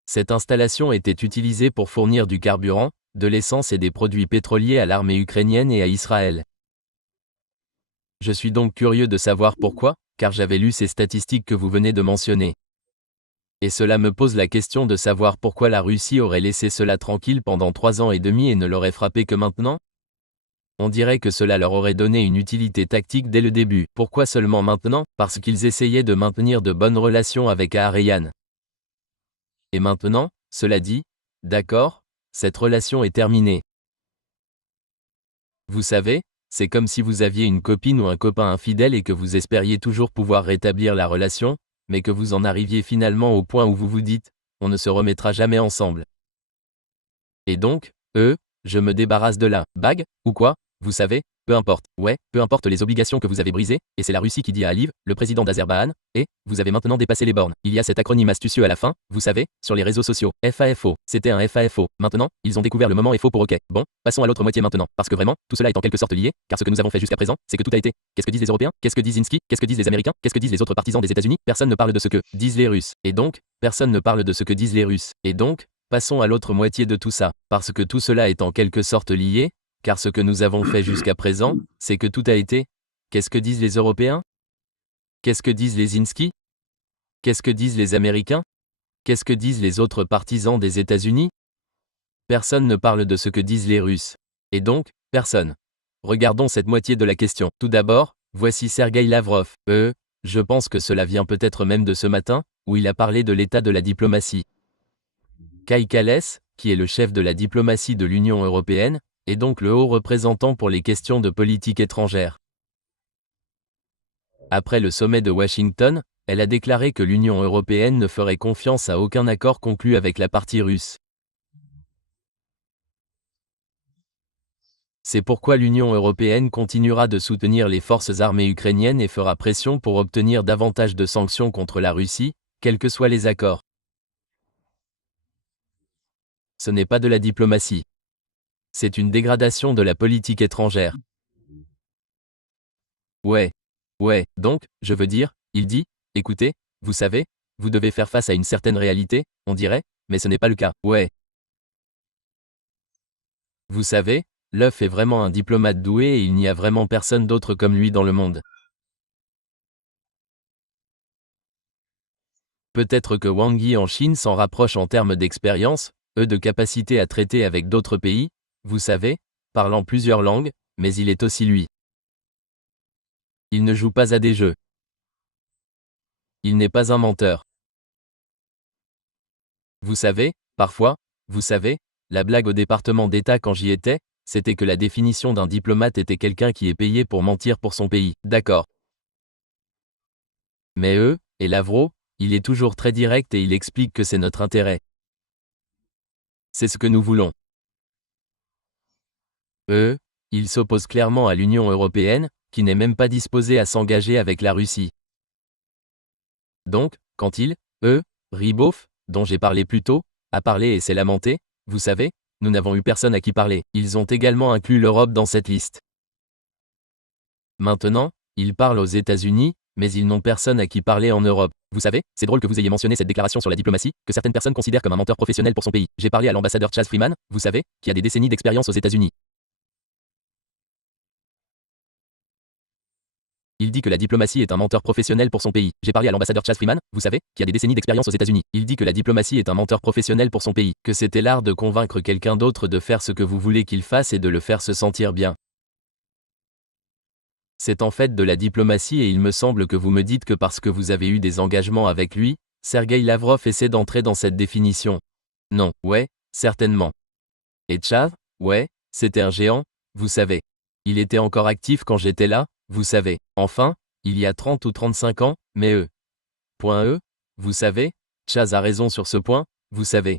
Cette installation était utilisée pour fournir du carburant, de l'essence et des produits pétroliers à l'armée ukrainienne et à Israël. Je suis donc curieux de savoir pourquoi, car j'avais lu ces statistiques que vous venez de mentionner. Et cela me pose la question de savoir pourquoi la Russie aurait laissé cela tranquille pendant 3 ans et demi et ne l'aurait frappé que maintenant. On dirait que cela leur aurait donné une utilité tactique dès le début. Pourquoi seulement maintenant? Parce qu'ils essayaient de maintenir de bonnes relations avec Aharian. Et maintenant, cela dit, d'accord, cette relation est terminée. Vous savez, c'est comme si vous aviez une copine ou un copain infidèle et que vous espériez toujours pouvoir rétablir la relation, mais que vous en arriviez finalement au point où vous vous dites, on ne se remettra jamais ensemble. Et donc, je me débarrasse de la bague, ou quoi? Vous savez, peu importe, ouais, peu importe les obligations que vous avez brisées, et c'est la Russie qui dit à Aliyev, le président d'Azerbaïdjan, et vous avez maintenant dépassé les bornes. Il y a cet acronyme astucieux à la fin, vous savez, sur les réseaux sociaux, FAFO, c'était un FAFO. Maintenant, ils ont découvert le moment FO pour OK. Bon, passons à l'autre moitié maintenant, parce que vraiment, tout cela est en quelque sorte lié, car ce que nous avons fait jusqu'à présent, c'est que tout a été. Qu'est-ce que disent les Européens? Qu'est-ce que disent Zelensky? Qu'est-ce que disent les Américains? Qu'est-ce que disent les autres partisans des États-Unis? Personne ne parle de ce que disent les Russes. Et donc, personne ne parle de ce que disent les Russes. Et donc, passons à l'autre moitié de tout ça, parce que tout cela est en quelque sorte lié, car ce que nous avons fait jusqu'à présent, c'est que tout a été. Qu'est-ce que disent les Européens? Qu'est-ce que disent les Zelensky? Qu'est-ce que disent les Américains? Qu'est-ce que disent les autres partisans des États-Unis? Personne ne parle de ce que disent les Russes. Et donc, personne. Regardons cette moitié de la question. Tout d'abord, voici Sergueï Lavrov. Je pense que cela vient peut-être même de ce matin, où il a parlé de l'état de la diplomatie. Kai Kallas, qui est le chef de la diplomatie de l'Union européenne, est donc le haut représentant pour les questions de politique étrangère. Après le sommet de Washington, elle a déclaré que l'Union européenne ne ferait confiance à aucun accord conclu avec la partie russe. C'est pourquoi l'Union européenne continuera de soutenir les forces armées ukrainiennes et fera pression pour obtenir davantage de sanctions contre la Russie, quels que soient les accords. Ce n'est pas de la diplomatie. C'est une dégradation de la politique étrangère. Ouais, donc, je veux dire, il dit, écoutez, vous savez, vous devez faire face à une certaine réalité, on dirait, mais ce n'est pas le cas. Ouais. Vous savez, l'œuf est vraiment un diplomate doué et il n'y a vraiment personne d'autre comme lui dans le monde. Peut-être que Wang Yi en Chine s'en rapproche en termes d'expérience, de capacité à traiter avec d'autres pays, vous savez, parlant plusieurs langues, mais il est aussi lui. Il ne joue pas à des jeux. Il n'est pas un menteur. Vous savez, parfois, vous savez, la blague au département d'État quand j'y étais, c'était que la définition d'un diplomate était quelqu'un qui est payé pour mentir pour son pays. D'accord. Mais et Lavrov, il est toujours très direct et il explique que c'est notre intérêt. C'est ce que nous voulons. Il s'oppose clairement à l'Union européenne, qui n'est même pas disposée à s'engager avec la Russie. Donc, quand Riboff, dont j'ai parlé plus tôt, a parlé et s'est lamenté, vous savez, nous n'avons eu personne à qui parler. Ils ont également inclus l'Europe dans cette liste. Maintenant, ils parlent aux États-Unis, mais ils n'ont personne à qui parler en Europe. Vous savez, c'est drôle que vous ayez mentionné cette déclaration sur la diplomatie, que certaines personnes considèrent comme un menteur professionnel pour son pays. J'ai parlé à l'ambassadeur Chaz Freeman, vous savez, qui a des décennies d'expérience aux États-Unis. Il dit que la diplomatie est un menteur professionnel pour son pays. J'ai parlé à l'ambassadeur Chaz Freeman, vous savez, qui a des décennies d'expérience aux États-Unis. Il dit que la diplomatie est un menteur professionnel pour son pays, que c'était l'art de convaincre quelqu'un d'autre de faire ce que vous voulez qu'il fasse et de le faire se sentir bien. C'est en fait de la diplomatie et il me semble que vous me dites que parce que vous avez eu des engagements avec lui, Sergueï Lavrov essaie d'entrer dans cette définition. Non, ouais, certainement. Et Tchav, ouais, c'était un géant, vous savez. Il était encore actif quand j'étais là, vous savez. Enfin, il y a 30 ou 35 ans, mais vous savez, Chaz a raison sur ce point, vous savez.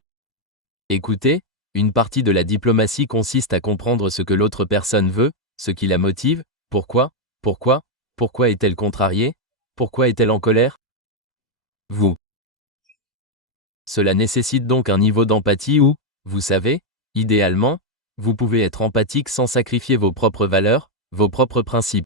Écoutez, une partie de la diplomatie consiste à comprendre ce que l'autre personne veut, ce qui la motive, pourquoi est-elle contrariée, pourquoi est-elle en colère? Cela nécessite donc un niveau d'empathie où, vous savez, idéalement, vous pouvez être empathique sans sacrifier vos propres valeurs, vos propres principes.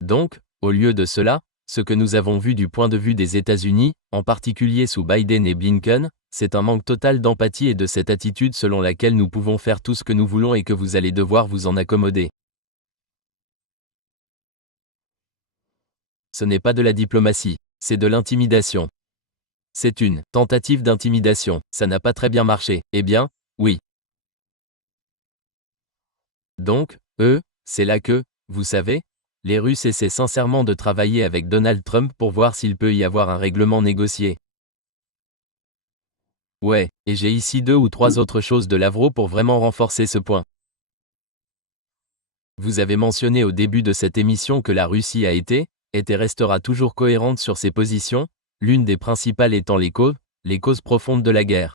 Donc, au lieu de cela, ce que nous avons vu du point de vue des États-Unis, en particulier sous Biden et Blinken, c'est un manque total d'empathie et de cette attitude selon laquelle nous pouvons faire tout ce que nous voulons et que vous allez devoir vous en accommoder. Ce n'est pas de la diplomatie, c'est de l'intimidation. C'est une tentative d'intimidation, ça n'a pas très bien marché, eh bien, oui. Donc, c'est là que, vous savez, les Russes essaient sincèrement de travailler avec Donald Trump pour voir s'il peut y avoir un règlement négocié. Ouais, et j'ai ici 2 ou 3 autres choses de Lavrov pour vraiment renforcer ce point. Vous avez mentionné au début de cette émission que la Russie a été, est et restera toujours cohérente sur ses positions, l'une des principales étant les causes profondes de la guerre.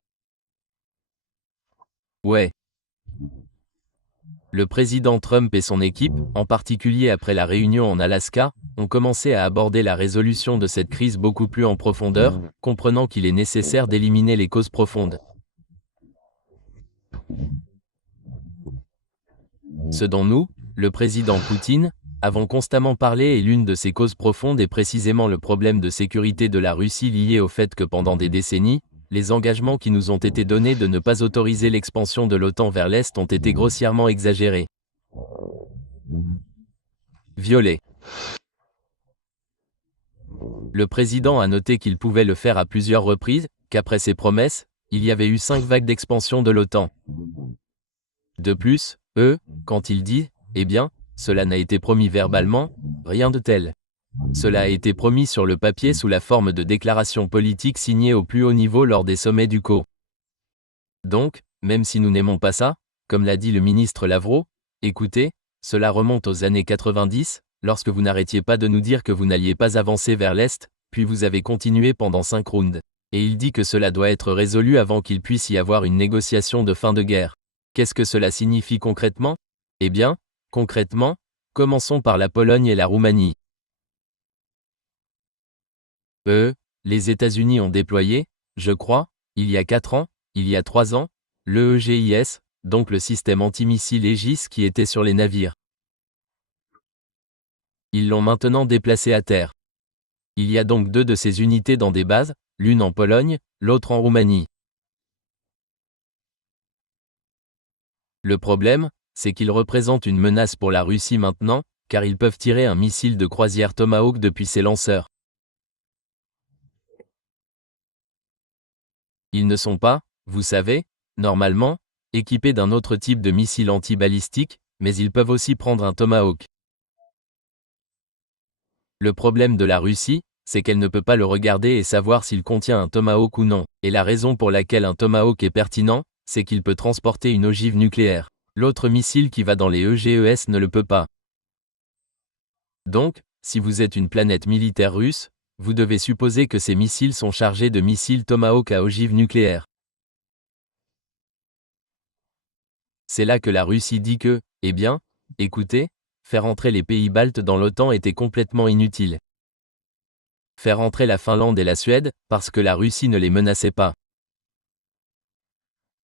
Ouais. Le président Trump et son équipe, en particulier après la réunion en Alaska, ont commencé à aborder la résolution de cette crise beaucoup plus en profondeur, comprenant qu'il est nécessaire d'éliminer les causes profondes. Ce dont nous, le président Poutine, avons constamment parlé et l'une de ces causes profondes est précisément le problème de sécurité de la Russie lié au fait que pendant des décennies, les engagements qui nous ont été donnés de ne pas autoriser l'expansion de l'OTAN vers l'Est ont été grossièrement exagérés. Violés. Le président a noté qu'il pouvait le faire à plusieurs reprises, qu'après ses promesses, il y avait eu 5 vagues d'expansion de l'OTAN. De plus, quand il dit, eh bien, cela n'a été promis verbalement, rien de tel. Cela a été promis sur le papier sous la forme de déclarations politiques signées au plus haut niveau lors des sommets du CO. Donc, même si nous n'aimons pas ça, comme l'a dit le ministre Lavrov, écoutez, cela remonte aux années 90, lorsque vous n'arrêtiez pas de nous dire que vous n'alliez pas avancer vers l'Est, puis vous avez continué pendant 5 rounds. Et il dit que cela doit être résolu avant qu'il puisse y avoir une négociation de fin de guerre. Qu'est-ce que cela signifie concrètement? Eh bien, concrètement, commençons par la Pologne et la Roumanie. Les États-Unis ont déployé, je crois, il y a 4 ans, il y a 3 ans, le EGIS, donc le système antimissile Aegis qui était sur les navires. Ils l'ont maintenant déplacé à terre. Il y a donc 2 de ces unités dans des bases, l'une en Pologne, l'autre en Roumanie. Le problème, c'est qu'ils représentent une menace pour la Russie maintenant, car ils peuvent tirer un missile de croisière Tomahawk depuis ses lanceurs. Ils ne sont pas, vous savez, normalement, équipés d'un autre type de missile anti-balistique, mais ils peuvent aussi prendre un Tomahawk. Le problème de la Russie, c'est qu'elle ne peut pas le regarder et savoir s'il contient un Tomahawk ou non. Et la raison pour laquelle un Tomahawk est pertinent, c'est qu'il peut transporter une ogive nucléaire. L'autre missile qui va dans les EGES ne le peut pas. Donc, si vous êtes une planète militaire russe, vous devez supposer que ces missiles sont chargés de missiles Tomahawk à ogive nucléaire. C'est là que la Russie dit que, eh bien, écoutez, faire entrer les pays baltes dans l'OTAN était complètement inutile. Faire entrer la Finlande et la Suède, parce que la Russie ne les menaçait pas.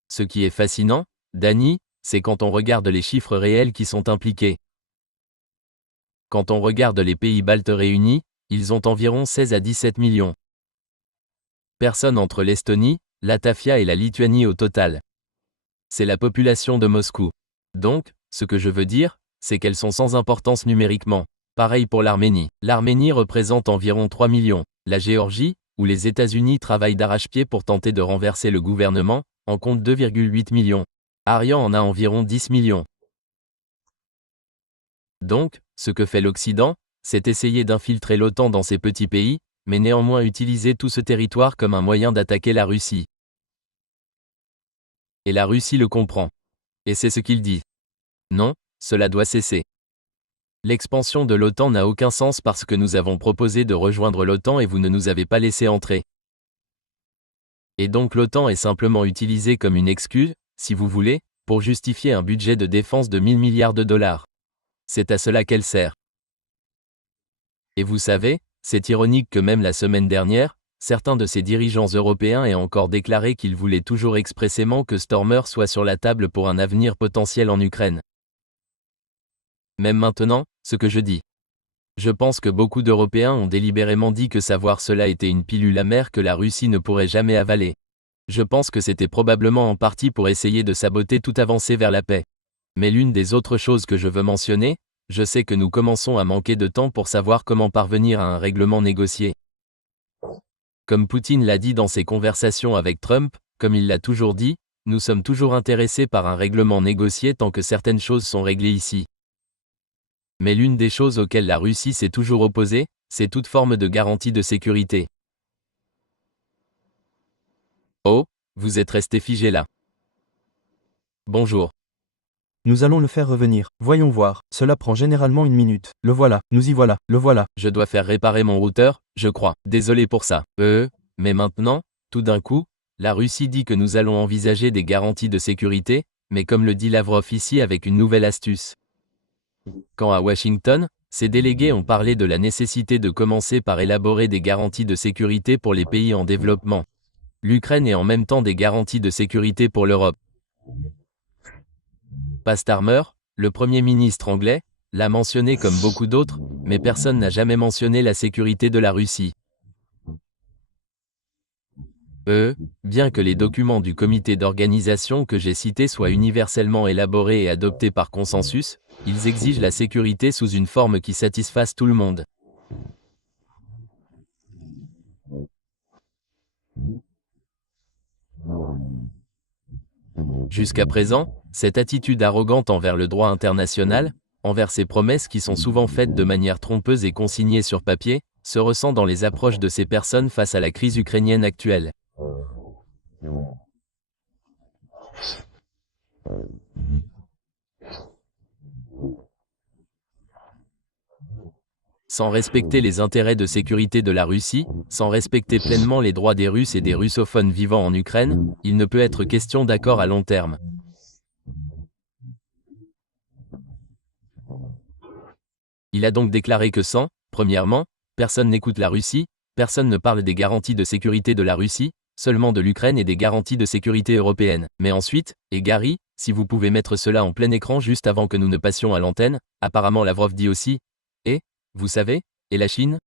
Ce qui est fascinant, Dany, c'est quand on regarde les chiffres réels qui sont impliqués. Quand on regarde les pays baltes réunis, ils ont environ 16 à 17 millions. Personnes entre l'Estonie, Latavia et la Lituanie au total. C'est la population de Moscou. Donc, ce que je veux dire, c'est qu'elles sont sans importance numériquement. Pareil pour l'Arménie. L'Arménie représente environ 3 millions. La Géorgie, où les États-Unis travaillent d'arrache-pied pour tenter de renverser le gouvernement, en compte 2,8 millions. Arian en a environ 10 millions. Donc, ce que fait l'Occident, c'est essayer d'infiltrer l'OTAN dans ces petits pays, mais néanmoins utiliser tout ce territoire comme un moyen d'attaquer la Russie. Et la Russie le comprend. Et c'est ce qu'il dit. Non, cela doit cesser. L'expansion de l'OTAN n'a aucun sens parce que nous avons proposé de rejoindre l'OTAN et vous ne nous avez pas laissé entrer. Et donc l'OTAN est simplement utilisée comme une excuse, si vous voulez, pour justifier un budget de défense de 1000 milliards de dollars. C'est à cela qu'elle sert. Et vous savez, c'est ironique que même la semaine dernière, certains de ces dirigeants européens aient encore déclaré qu'ils voulaient toujours expressément que Stormer soit sur la table pour un avenir potentiel en Ukraine. Même maintenant, ce que je dis. Je pense que beaucoup d'Européens ont délibérément dit que savoir cela était une pilule amère que la Russie ne pourrait jamais avaler. Je pense que c'était probablement en partie pour essayer de saboter toute avancée vers la paix. Mais l'une des autres choses que je veux mentionner, je sais que nous commençons à manquer de temps pour savoir comment parvenir à un règlement négocié. Comme Poutine l'a dit dans ses conversations avec Trump, comme il l'a toujours dit, nous sommes toujours intéressés par un règlement négocié tant que certaines choses sont réglées ici. Mais l'une des choses auxquelles la Russie s'est toujours opposée, c'est toute forme de garantie de sécurité. Oh, vous êtes resté figé là. Bonjour. Nous allons le faire revenir. Voyons voir. Cela prend généralement 1 minute. Le voilà. Nous y voilà. Le voilà. Je dois faire réparer mon routeur, je crois. Désolé pour ça. Mais maintenant, tout d'un coup, la Russie dit que nous allons envisager des garanties de sécurité, mais comme le dit Lavrov ici avec une nouvelle astuce. Quand à Washington, ces délégués ont parlé de la nécessité de commencer par élaborer des garanties de sécurité pour les pays en développement. L'Ukraine et en même temps des garanties de sécurité pour l'Europe. Pas Starmer, le Premier ministre anglais, l'a mentionné comme beaucoup d'autres, mais personne n'a jamais mentionné la sécurité de la Russie. Bien que les documents du comité d'organisation que j'ai cités soient universellement élaborés et adoptés par consensus, ils exigent la sécurité sous une forme qui satisfasse tout le monde. Jusqu'à présent, cette attitude arrogante envers le droit international, envers ces promesses qui sont souvent faites de manière trompeuse et consignées sur papier, se ressent dans les approches de ces personnes face à la crise ukrainienne actuelle. Sans respecter les intérêts de sécurité de la Russie, sans respecter pleinement les droits des Russes et des russophones vivant en Ukraine, il ne peut être question d'accord à long terme. Il a donc déclaré que premièrement, personne n'écoute la Russie, personne ne parle des garanties de sécurité de la Russie, seulement de l'Ukraine et des garanties de sécurité européennes. Mais ensuite, et Gary, si vous pouvez mettre cela en plein écran juste avant que nous ne passions à l'antenne, apparemment Lavrov dit aussi, vous savez, et la Chine,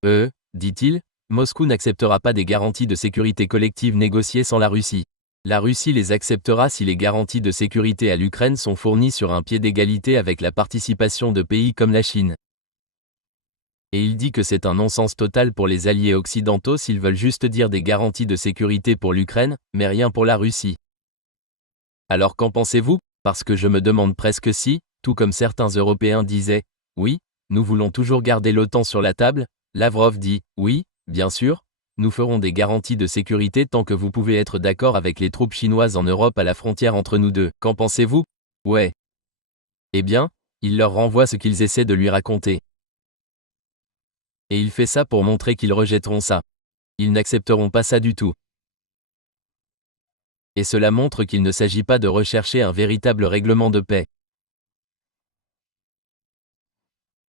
dit-il, Moscou n'acceptera pas des garanties de sécurité collective négociées sans la Russie. La Russie les acceptera si les garanties de sécurité à l'Ukraine sont fournies sur un pied d'égalité avec la participation de pays comme la Chine. Et il dit que c'est un non-sens total pour les alliés occidentaux s'ils veulent juste dire des garanties de sécurité pour l'Ukraine, mais rien pour la Russie. Alors qu'en pensez-vous? Parce que je me demande presque si, tout comme certains Européens disaient, oui, nous voulons toujours garder l'OTAN sur la table, Lavrov dit, oui, bien sûr, nous ferons des garanties de sécurité tant que vous pouvez être d'accord avec les troupes chinoises en Europe à la frontière entre nous deux. Qu'en pensez-vous? Ouais. Eh bien, il leur renvoie ce qu'ils essaient de lui raconter. Et il fait ça pour montrer qu'ils rejetteront ça. Ils n'accepteront pas ça du tout. Et cela montre qu'il ne s'agit pas de rechercher un véritable règlement de paix.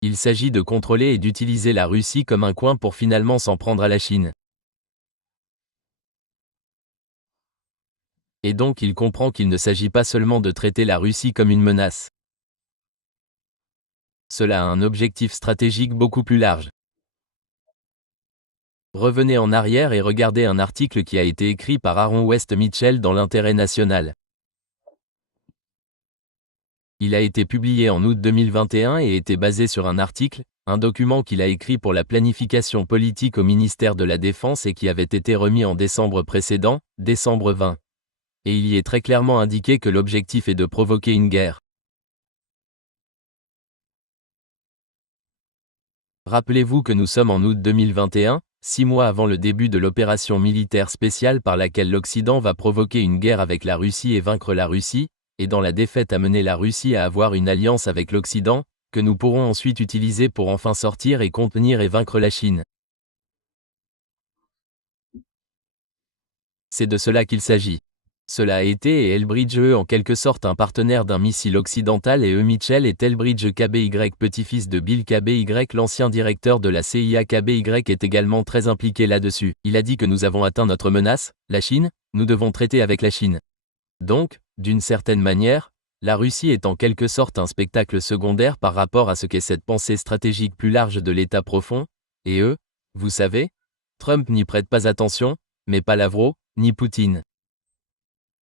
Il s'agit de contrôler et d'utiliser la Russie comme un coin pour finalement s'en prendre à la Chine. Et donc il comprend qu'il ne s'agit pas seulement de traiter la Russie comme une menace. Cela a un objectif stratégique beaucoup plus large. Revenez en arrière et regardez un article qui a été écrit par Aaron West Mitchell dans l'Intérêt national. Il a été publié en août 2021 et était basé sur un article, un document qu'il a écrit pour la planification politique au ministère de la Défense et qui avait été remis en décembre précédent, décembre 20. Et il y est très clairement indiqué que l'objectif est de provoquer une guerre. Rappelez-vous que nous sommes en août 2021, 6 mois avant le début de l'opération militaire spéciale par laquelle l'Occident va provoquer une guerre avec la Russie et vaincre la Russie, et dans la défaite amener la Russie à avoir une alliance avec l'Occident, que nous pourrons ensuite utiliser pour enfin sortir et contenir et vaincre la Chine. C'est de cela qu'il s'agit. Cela a été et Elbridge en quelque sorte un partenaire d'un missile occidental et Mitchell est Elbridge KBY petit-fils de Bill KBY l'ancien directeur de la CIA KBY est également très impliqué là-dessus. Il a dit que nous avons atteint notre menace, la Chine, nous devons traiter avec la Chine. Donc, d'une certaine manière, la Russie est en quelque sorte un spectacle secondaire par rapport à ce qu'est cette pensée stratégique plus large de l'État profond, et vous savez, Trump n'y prête pas attention, mais pas Lavrov, ni Poutine.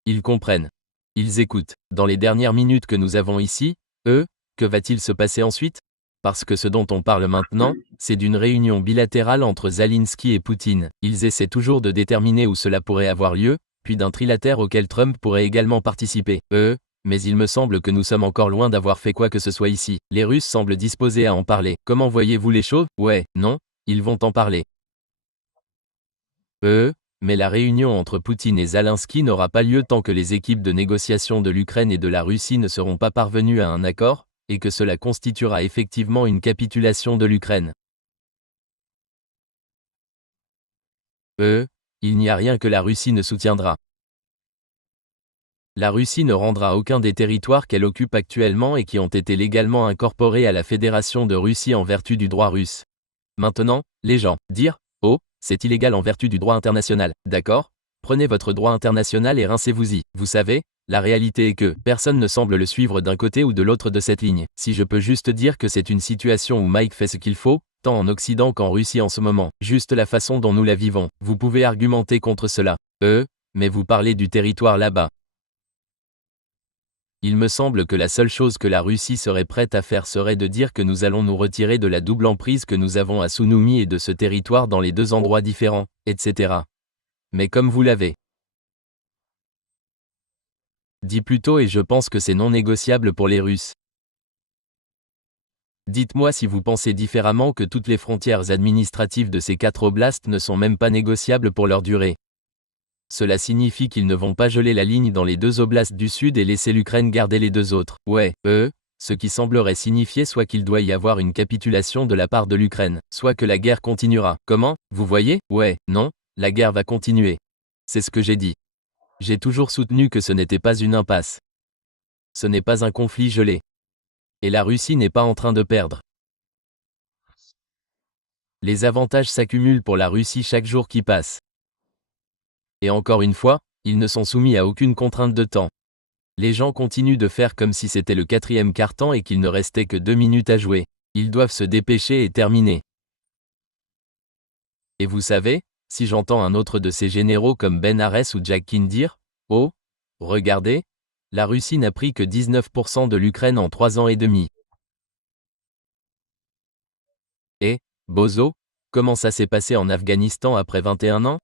Ils comprennent. Ils écoutent. Dans les dernières minutes que nous avons ici, que va-t-il se passer ensuite? Parce que ce dont on parle maintenant, c'est d'une réunion bilatérale entre Zelensky et Poutine. Ils essaient toujours de déterminer où cela pourrait avoir lieu, puis d'un trilatère auquel Trump pourrait également participer. Mais il me semble que nous sommes encore loin d'avoir fait quoi que ce soit ici. Les Russes semblent disposés à en parler. Comment voyez-vous les choses? Ouais, non, ils vont en parler. Mais la réunion entre Poutine et Zelensky n'aura pas lieu tant que les équipes de négociation de l'Ukraine et de la Russie ne seront pas parvenues à un accord, et que cela constituera effectivement une capitulation de l'Ukraine. Il n'y a rien que la Russie ne soutiendra. La Russie ne rendra aucun des territoires qu'elle occupe actuellement et qui ont été légalement incorporés à la Fédération de Russie en vertu du droit russe. Maintenant, les gens dire « Oh, c'est illégal en vertu du droit international », d'accord? Prenez votre droit international et rincez-vous-y. Vous savez, la réalité est que personne ne semble le suivre d'un côté ou de l'autre de cette ligne. Si je peux juste dire que c'est une situation où Mike fait ce qu'il faut, tant en Occident qu'en Russie en ce moment, juste la façon dont nous la vivons, vous pouvez argumenter contre cela. Mais vous parlez du territoire là-bas. Il me semble que la seule chose que la Russie serait prête à faire serait de dire que nous allons nous retirer de la double emprise que nous avons à Sounoumi et de ce territoire dans les deux endroits différents, etc. Mais comme vous l'avez dit plus tôt et je pense que c'est non négociable pour les Russes. Dites-moi si vous pensez différemment que toutes les frontières administratives de ces 4 oblasts ne sont même pas négociables pour leur durée. Cela signifie qu'ils ne vont pas geler la ligne dans les 2 oblasts du sud et laisser l'Ukraine garder les 2 autres. Ce qui semblerait signifier soit qu'il doit y avoir une capitulation de la part de l'Ukraine, soit que la guerre continuera. Comment? Vous voyez? Non, la guerre va continuer. C'est ce que j'ai dit. J'ai toujours soutenu que ce n'était pas une impasse. Ce n'est pas un conflit gelé. Et la Russie n'est pas en train de perdre. Les avantages s'accumulent pour la Russie chaque jour qui passe. Et encore une fois, ils ne sont soumis à aucune contrainte de temps. Les gens continuent de faire comme si c'était le 4e quart-temps et qu'il ne restait que 2 minutes à jouer. Ils doivent se dépêcher et terminer. Et vous savez, si j'entends un autre de ces généraux comme Ben Aress ou Jack Keane dire « Oh, regardez, la Russie n'a pris que 19% de l'Ukraine en 3 ans et demi. » Et, bozo, comment ça s'est passé en Afghanistan après 21 ans?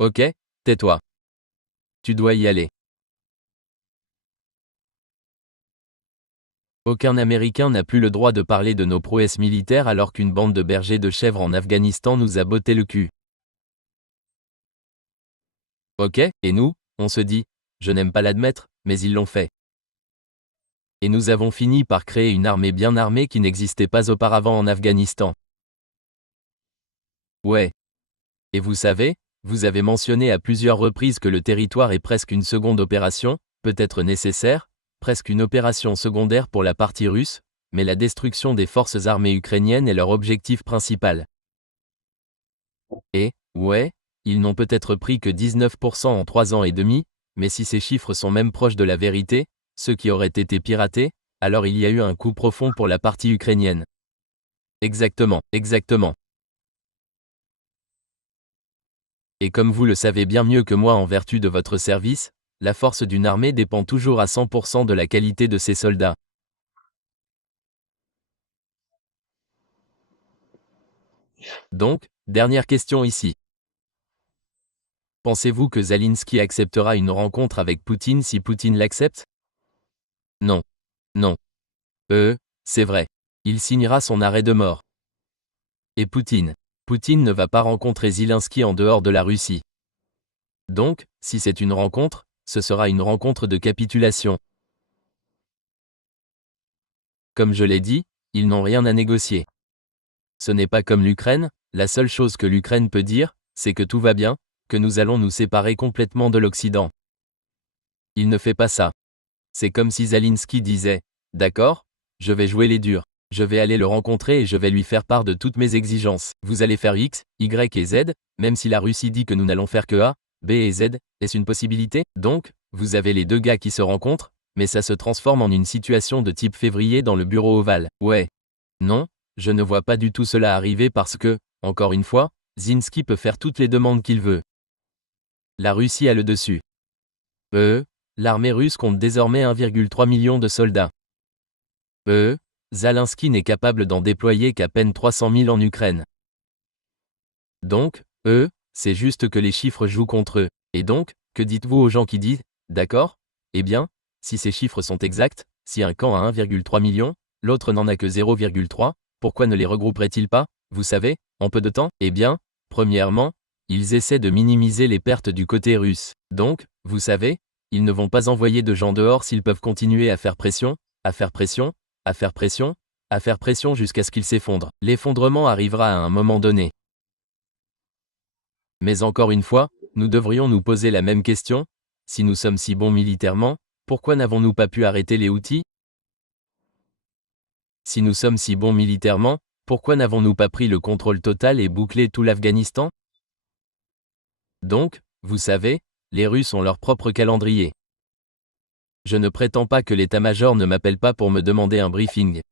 Ok, tais-toi. Tu dois y aller. Aucun Américain n'a plus le droit de parler de nos prouesses militaires alors qu'une bande de bergers de chèvres en Afghanistan nous a botté le cul. Ok, et nous, on se dit, je n'aime pas l'admettre, mais ils l'ont fait. Et nous avons fini par créer une armée bien armée qui n'existait pas auparavant en Afghanistan. Ouais. Et vous savez, vous avez mentionné à plusieurs reprises que le territoire est presque une seconde opération, peut-être nécessaire, presque une opération secondaire pour la partie russe, mais la destruction des forces armées ukrainiennes est leur objectif principal. Et, ouais, ils n'ont peut-être pris que 19% en 3 ans et demi, mais si ces chiffres sont même proches de la vérité, ceux qui auraient été piratés, alors il y a eu un coup profond pour la partie ukrainienne. Exactement, exactement. Et comme vous le savez bien mieux que moi en vertu de votre service, la force d'une armée dépend toujours à 100% de la qualité de ses soldats. Donc, dernière question ici. Pensez-vous que Zelensky acceptera une rencontre avec Poutine si Poutine l'accepte? Non. Non. C'est vrai. Il signera son arrêt de mort. Et Poutine ne va pas rencontrer Zelensky en dehors de la Russie. Donc, si c'est une rencontre, ce sera une rencontre de capitulation. Comme je l'ai dit, ils n'ont rien à négocier. Ce n'est pas comme l'Ukraine, la seule chose que l'Ukraine peut dire, c'est que tout va bien, que nous allons nous séparer complètement de l'Occident. Il ne fait pas ça. C'est comme si Zelensky disait « D'accord, je vais jouer les durs. Je vais aller le rencontrer et je vais lui faire part de toutes mes exigences. Vous allez faire X, Y et Z, même si la Russie dit que nous n'allons faire que A, B et Z, est-ce une possibilité? Donc, vous avez les deux gars qui se rencontrent, mais ça se transforme en une situation de type février dans le bureau ovale. Ouais. Non, je ne vois pas du tout cela arriver parce que, encore une fois, Zelensky peut faire toutes les demandes qu'il veut. La Russie a le dessus. L'armée russe compte désormais 1,3 million de soldats. Zelensky n'est capable d'en déployer qu'à peine 300 000 en Ukraine. Donc, c'est juste que les chiffres jouent contre eux. Et donc, que dites-vous aux gens qui disent « D'accord, eh bien, si ces chiffres sont exacts, si un camp a 1,3 million, l'autre n'en a que 0,3, pourquoi ne les regrouperait-il pas, vous savez, en peu de temps? Eh bien, premièrement, ils essaient de minimiser les pertes du côté russe. Donc, vous savez, ils ne vont pas envoyer de gens dehors s'ils peuvent continuer à faire pression, à faire pression, à faire pression, à faire pression jusqu'à ce qu'ils s'effondrent. L'effondrement arrivera à un moment donné. Mais encore une fois, nous devrions nous poser la même question, si nous sommes si bons militairement, pourquoi n'avons-nous pas pu arrêter les Houthis? Si nous sommes si bons militairement, pourquoi n'avons-nous pas pris le contrôle total et bouclé tout l'Afghanistan? Donc, vous savez, les Russes ont leur propre calendrier. Je ne prétends pas que l'état-major ne m'appelle pas pour me demander un briefing.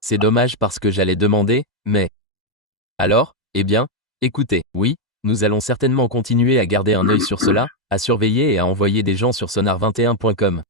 C'est dommage parce que j'allais demander, mais... Alors, eh bien, écoutez, oui, nous allons certainement continuer à garder un œil sur cela, à surveiller et à envoyer des gens sur sonar21.com.